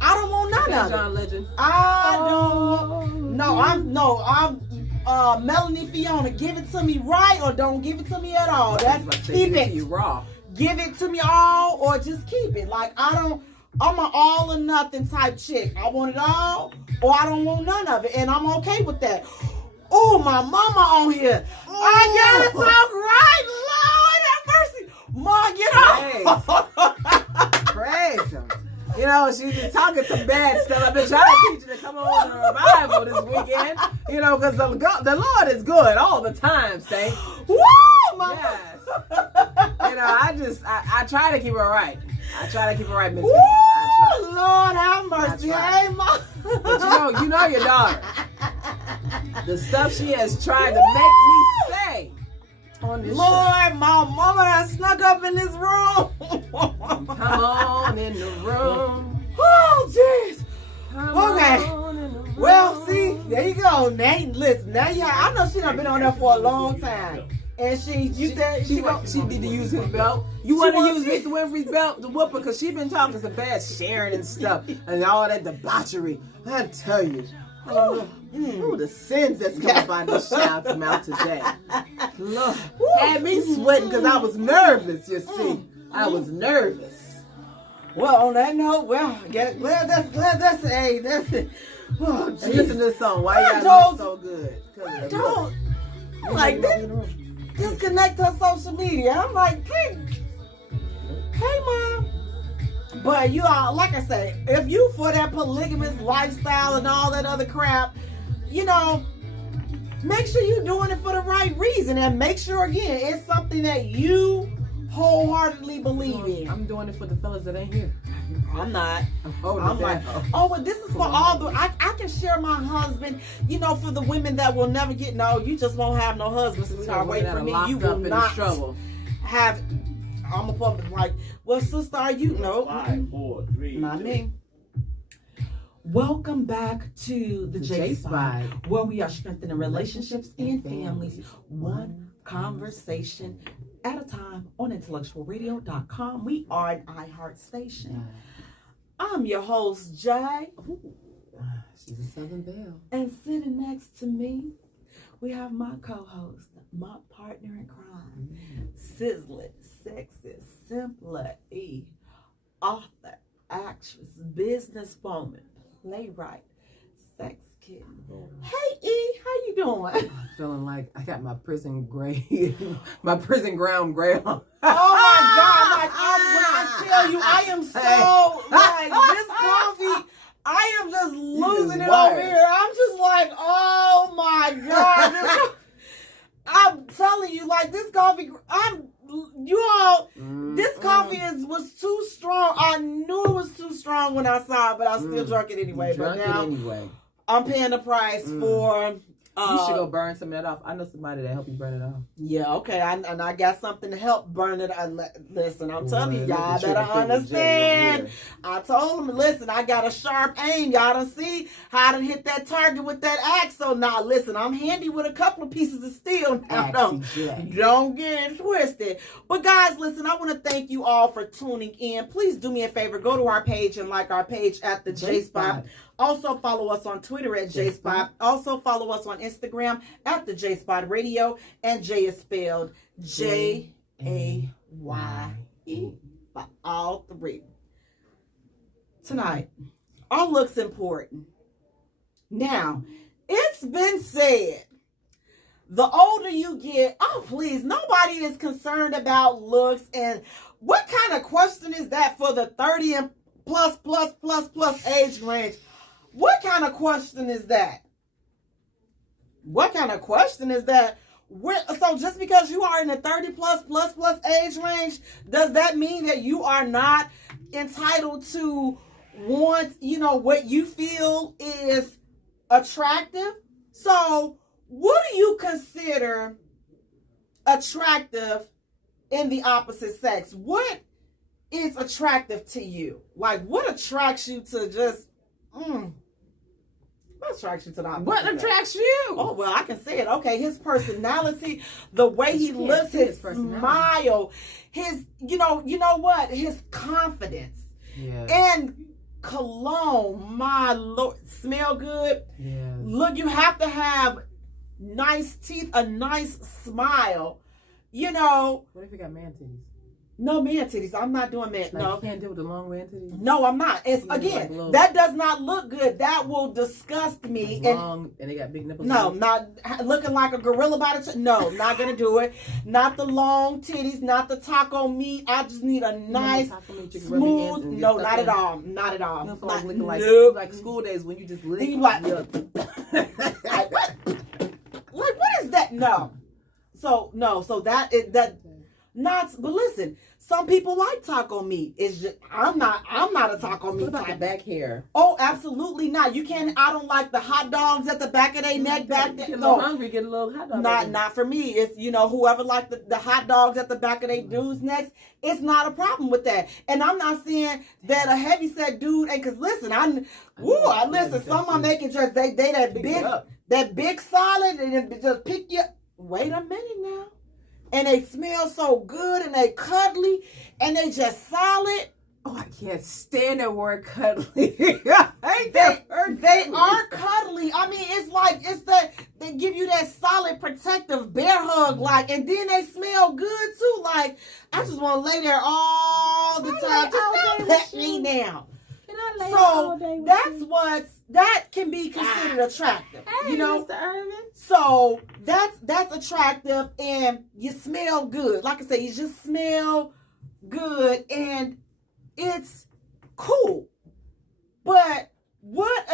I don't want none of it. John Legend. I don't want. I'm Melanie Fiona. Give it to me right or don't give it to me at all. That's keep it. You raw. Give it to me all or just keep it. Like I'm an all or nothing type chick. I want it all or I don't want none of it, and I'm okay with that. Oh, my mama on here. I gotta talk right. Lord have mercy. Ma, get off. Praise him. You know, she's been talking some bad stuff. I've been trying to teach her to come on to the revival this weekend. You know, because the Lord is good all the time, saints. Woo, mama. Yes. You know, I try to keep her right. I try to keep her right, Miss Woo, I try. Lord have mercy. Hey, ma. But you know your daughter. The stuff she has tried to make me say on this Lord, show. my mama done snuck up in this room. Come on in the room. Oh, jeez. Okay. Well, see, there you go. Now, listen, now I know she done been on there for a long time. And she said she need to use his belt. You want to use Mr. Winfrey's belt to whoop her because she been talking some bad sharing and stuff and all that debauchery. I tell you. The sins that's come up on this child's mouth today. Lord, had me sweating because I was nervous, you see. I was nervous. Well, on that note, glad that's it. Oh, and listen to this song. Why you gotta look so good? Don't like this. Disconnect her social media. I'm like, hey, mom. But you all, like I say, if you for that polygamous lifestyle and all that other crap, you know, make sure you're doing it for the right reason, and make sure again it's something that you wholeheartedly believe in. I'm doing it for the fellas that ain't here. I'm not. I'm like, oh, but this is for all the. I can share my husband. You know, for the women that will never get you just won't have no husband. Sweetheart, wait for me. You will not have. I'm a public like. Well, sister, are you? No. 5, 4, 3, not 2. me. Welcome back to the Jaye Spot, where we are strengthening relationships and families, one conversation at a time on intellectualradio.com. We are an iHeart station. I'm your host, Jay. She's a Southern Belle. And sitting next to me, we have my co-host, my partner in crime, Sizzling, Sexy, Simpli E, author, actress, businesswoman, playwright, sex kitten. Hey E, how you doing? I'm feeling like I got my prison gray, my prison ground gray on. Oh my God! Like when I tell you, I am so like this coffee. I am just losing it over here. I'm just like, oh my God! I'm telling you, like this coffee. This coffee was too strong. I knew it was too strong when I saw it, but I still drank it anyway. But now I'm paying the price for. You should go burn some of that off. I know somebody that help you burn it off. Yeah, okay. And I got something to help burn it. Listen, I'm telling you, y'all better understand. I told them, listen, I got a sharp aim. Y'all done see how to hit that target with that axe. So now, listen, I'm handy with a couple of pieces of steel. Now, don't get it twisted. But guys, listen, I want to thank you all for tuning in. Please do me a favor. Go to our page and like our page at the Jaye Spot. Also follow us on Twitter at Jaye Spot. Also follow us on Instagram at the Jaye Spot Radio. And Jay is spelled Jaye for all three. Tonight, our look's important. Now, it's been said, the older you get, oh please, nobody is concerned about looks. And what kind of question is that for the 30 and plus age range? What kind of question is that? What kind of question is that? So just because you are in the 30 plus age range, does that mean that you are not entitled to want, what you feel is attractive? So what do you consider attractive in the opposite sex? What is attractive to you? Like, what attracts you to just What attracts you to the opposite What sex? attracts you? Oh, well, I can say it. Okay, his personality, the way he You can't looks, see his his personality. smile, his, you know what? His confidence. Yeah. And cologne, my Lord, smell good. Yeah. Look, you have to have nice teeth, a nice smile. You know, What if you got man titties? no man titties. I'm not doing man. Like, No. you can't deal with the long man titties. No, I'm not. It's You look again, like little- that does not look good. That will disgust me. Like long, and they got big nipples. No, not looking like a gorilla by the no, not gonna do it. Not the long titties, not the taco meat. I just need a nice, smooth. No, not at all. Not at all. You don't feel Not, like looking nope. like school days when you just lick. Then you like- your- Like, what is that? No. So that is that. Not, but listen, some people like taco meat. It's just I'm not a taco meat What about the type. back hair? Oh, absolutely not. You can't. I don't like the hot dogs at the back of their neck back there. Get a little No, hungry, get a little hot dog. not for me. It's whoever like the hot dogs at the back of their dudes' necks. It's not a problem with that. And I'm not saying that a heavyset dude. And cause listen, I listen. Some of them they can just they that big solid and then just pick you. Wait a minute now. And they smell so good and they cuddly and they just solid. Oh, I can't stand that word cuddly. I hate They that word are cuddly. I mean, they give you that solid protective bear hug, like, and then they smell good too. Like, I just want to lay there all the time. Just pet me down. Can I lay So all day with that can be considered attractive. Hey, You know, Mr. Irvin. so that's attractive and you smell good. Like I say, you just smell good and it's cool. But what's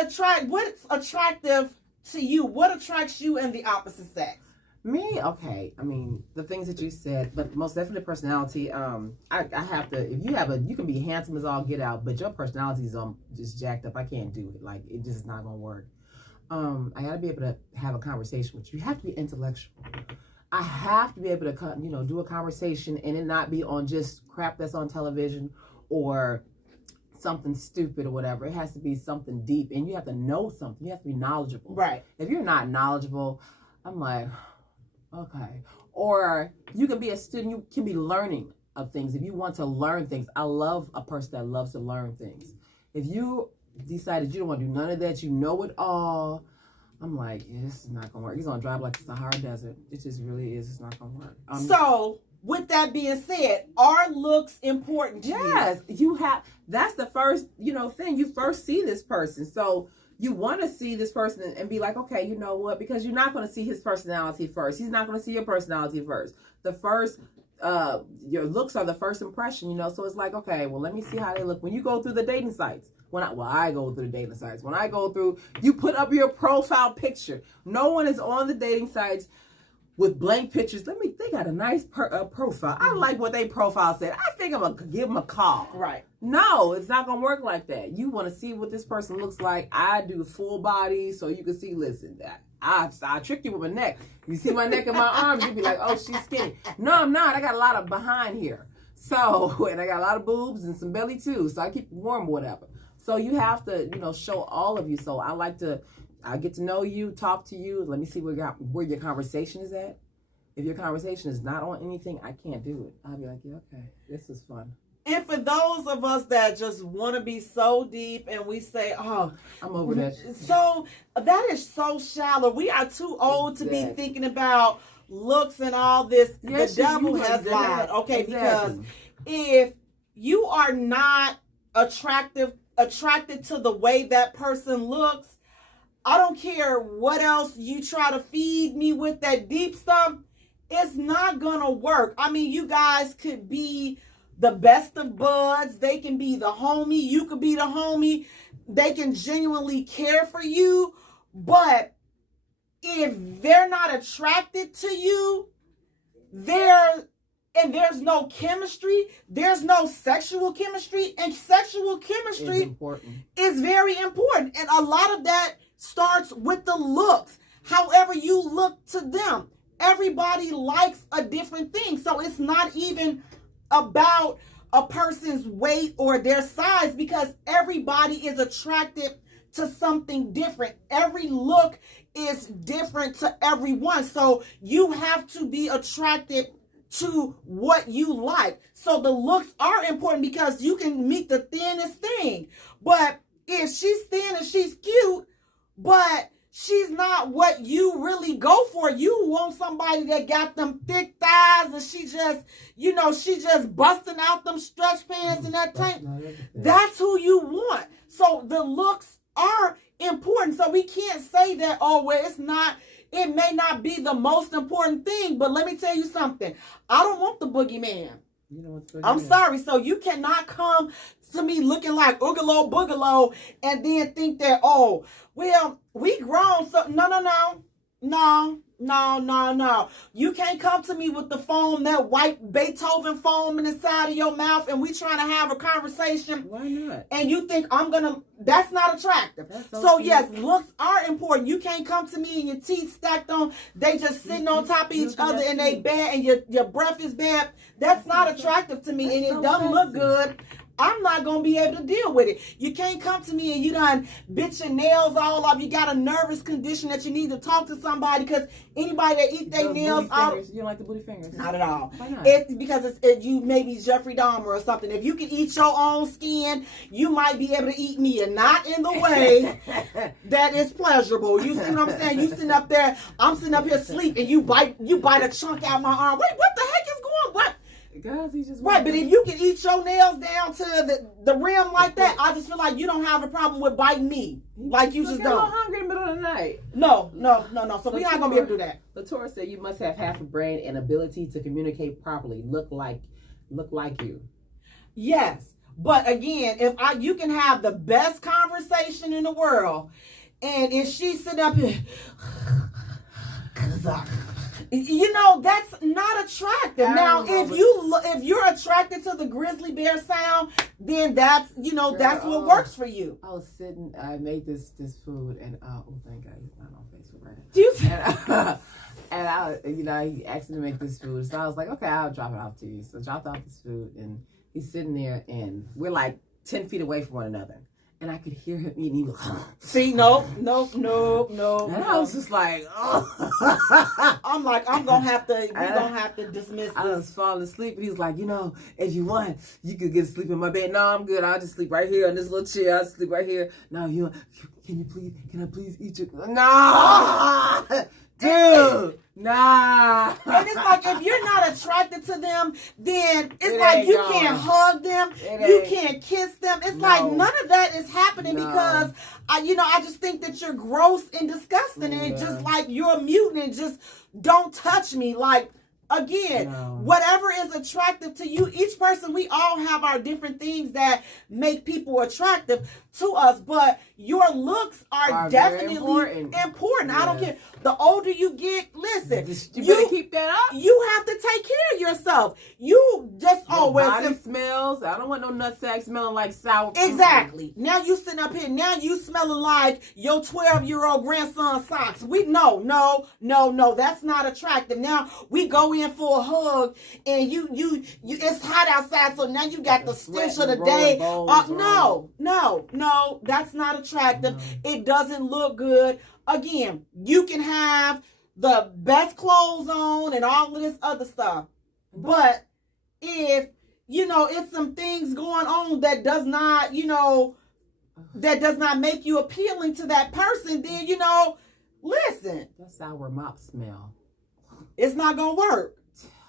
attractive to you? What attracts you in the opposite sex? Me, okay. I mean, the things that you said, but most definitely personality. I have to. If you can be handsome as all get out, but your personality is just jacked up. I can't do it. Like, it just is not gonna work. I gotta be able to have a conversation with you. You have to be intellectual. I have to be able to, do a conversation and it not be on just crap that's on television or something stupid or whatever. It has to be something deep, and you have to know something. You have to be knowledgeable. Right. If you're not knowledgeable, I'm like, okay. Or you can be a student. You can be learning of things. If you want to learn things, I love a person that loves to learn things. If you decided you don't want to do none of that, you know it all, I'm like, yeah, this is not gonna work. He's gonna drive like the Sahara Desert. It just really is. It's not gonna work. So, with that being said, are looks important to you? Yes, you have. That's the first, thing. You first see this person, so you want to see this person and be like, okay, you know what? Because you're not going to see his personality first. He's not going to see your personality first. The first, your looks are the first impression, So it's like, okay, well, let me see how they look. When you go through the dating sites, I go through the dating sites. When I go through, you put up your profile picture. No one is on the dating sites with blank pictures. They got a nice profile. I like what they profile said. I think I'm going to give them a call. Right. No, it's not going to work like that. You want to see what this person looks like. I do full body so you can see, listen, I tricked you with my neck. You see my neck and my arms, you'd be like, oh, she's skinny. No, I'm not. I got a lot of behind here. So, and I got a lot of boobs and some belly too. So I keep it warm, whatever. So you have to, show all of you. So I get to know you, talk to you. Let me see where your conversation is at. If your conversation is not on anything, I can't do it. I'll be like, yeah, okay, this is fun. And for those of us that just want to be so deep and we say, oh, I'm over that. So that is so shallow. We are too old to be thinking about looks and all this. Yes, the devil has lied. Okay, because if you are not attracted to the way that person looks, I don't care what else you try to feed me with that deep stuff, it's not gonna work. I mean, you guys could be the best of buds. They can be the homie. You could be the homie. They can genuinely care for you. But if they're not attracted to you, there's no chemistry, there's no sexual chemistry, and sexual chemistry is very important. And a lot of that starts with the looks. However you look to them. Everybody likes a different thing. So it's not even about a person's weight or their size, because everybody is attracted to something different. Every look is different to everyone. So you have to be attracted to what you like. So the looks are important because you can meet the thinnest thing. But if she's thin and she's cute, but she's not what you really go for. You want somebody that got them thick thighs and she just busting out them stretch pants and that tank. That's who you want. So the looks are important. So we can't say that, oh, well, it may not be the most important thing, but let me tell you something. I don't want the boogeyman. You know what's I'm sorry. So you cannot come to me looking like Oogalo Boogalo and then think that, oh, well, we grown. So no. You can't come to me with the foam, that white Beethoven foam in the side of your mouth, and we trying to have a conversation. Why not? And you think that's not attractive. That's so yes, looks are important. You can't come to me and your teeth stacked on, they just sitting on top of each other and they bad and your breath is bad. That's not attractive to me, and it doesn't look good. I'm not going to be able to deal with it. You can't come to me and you done bit your nails all off. You got a nervous condition that you need to talk to somebody, because anybody that eat their nails out. You don't like the booty fingers? Not at all. Why not? It's because you maybe Jeffrey Dahmer or something. If you can eat your own skin, you might be able to eat me, and not in the way that is pleasurable. You see what I'm saying? You sitting up there, I'm sitting up here asleep, and you bite a chunk out my arm. Wait, what the heck is going on? What? Guys, he just Right, but if you can eat your nails down to the rim like that, I just feel like you don't have a problem with biting me. Like you just get a little don't. hungry in the middle of the night. No. So we're not gonna be able to do that. Latour said you must have half a brain and ability to communicate properly. Look like you. Yes, but again, you can have the best conversation in the world, and if she sit up here, that's not attractive. Now, if you're attracted to the grizzly bear sound, then that's what works for you. I was sitting. I made this food, and thank God he's not on Facebook right now. And he asked me to make this food, so I was like, okay, I'll drop it off to you. So I dropped off this food, and he's sitting there, and we're like 10 feet away from one another. And I could hear him eating. He was, see, no. And I was just like, oh. I'm like, we're gonna have to dismiss this. I was falling asleep, and he was like, if you want, you could get sleep in my bed. No, I'm good. I'll just sleep right here on this little chair. I'll sleep right here. No, can I please eat your, no, dude, nah. And it's like, if you're not attracted to them, then it's like you can't hug them, you can't kiss them. It's like none of that is happening because I just think that you're gross and disgusting, and just like you're a mutant, and just don't touch me. Like, again, whatever is attractive to you, each person, we all have our different things that make people attractive to us, but your looks are definitely important. I don't care. The older you get, listen, you better keep that up. You have to take care of yourself. You just always body smells. I don't want no nutsack smelling like sour. Exactly. Now you sitting up here. Now you smelling like your 12-year-old grandson's socks. No. That's not attractive. Now we go in for a hug, and you it's hot outside, so now you got the stench of the day. No, that's not attractive. It doesn't look good. Again, you can have the best clothes on and all of this other stuff, but if it's some things going on that does not make you appealing to that person, then listen, that's sour mop smell. It's not gonna work.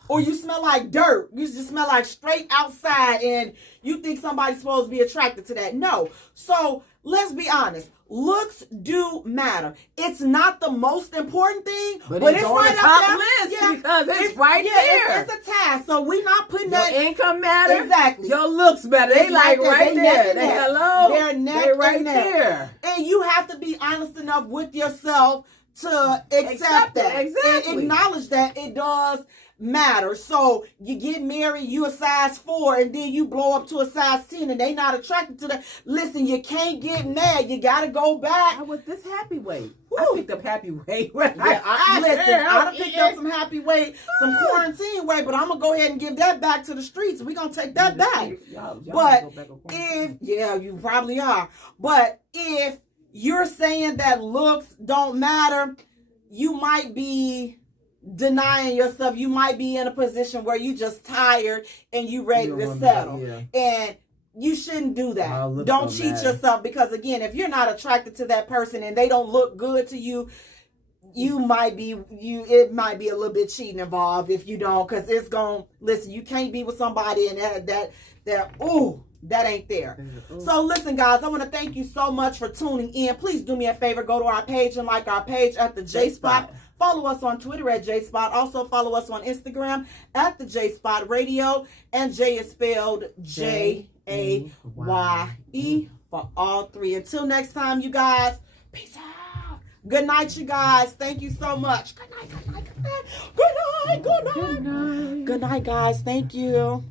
Or you smell like dirt. You just smell like straight outside, and you think somebody's supposed to be attracted to that. No. So let's be honest. Looks do matter. It's not the most important thing, but it's on right the top up there. list because it's right there. It's a task. So we're not putting your income matter. Exactly. Your looks matter. They like right there. They're neck right there. And you have to be honest enough with yourself to accept that. Exactly. And acknowledge that it does matter. So you get married, you a size 4, and then you blow up to a size 10, and they not attracted to that. Listen, you can't get mad. You got to go back. I was this happy weight. I picked up happy weight. I done picked up some happy weight, some quarantine weight, but I'm going to go ahead and give that back to the streets. We're going to take that back. Y'all but go back you probably are. But if you're saying that looks don't matter, you might be denying yourself. You might be in a position where you just tired and you ready to settle. And you shouldn't do that. Don't cheat yourself, because again, if you're not attracted to that person and they don't look good to you, it might be a little bit cheating involved if you don't, because it's listen, you can't be with somebody and that ain't there. So listen, guys, I want to thank you so much for tuning in. Please do me a favor, go to our page and like our page at the Jaye Spot. Follow us on Twitter at Jaye Spot. Also follow us on Instagram at the Jaye Spot Radio. And Jay is spelled Jaye for all three. Until next time, you guys, peace out. Good night, you guys. Thank you so much. Good night, good night, good night. Good night, good night. Good night, guys. Thank you.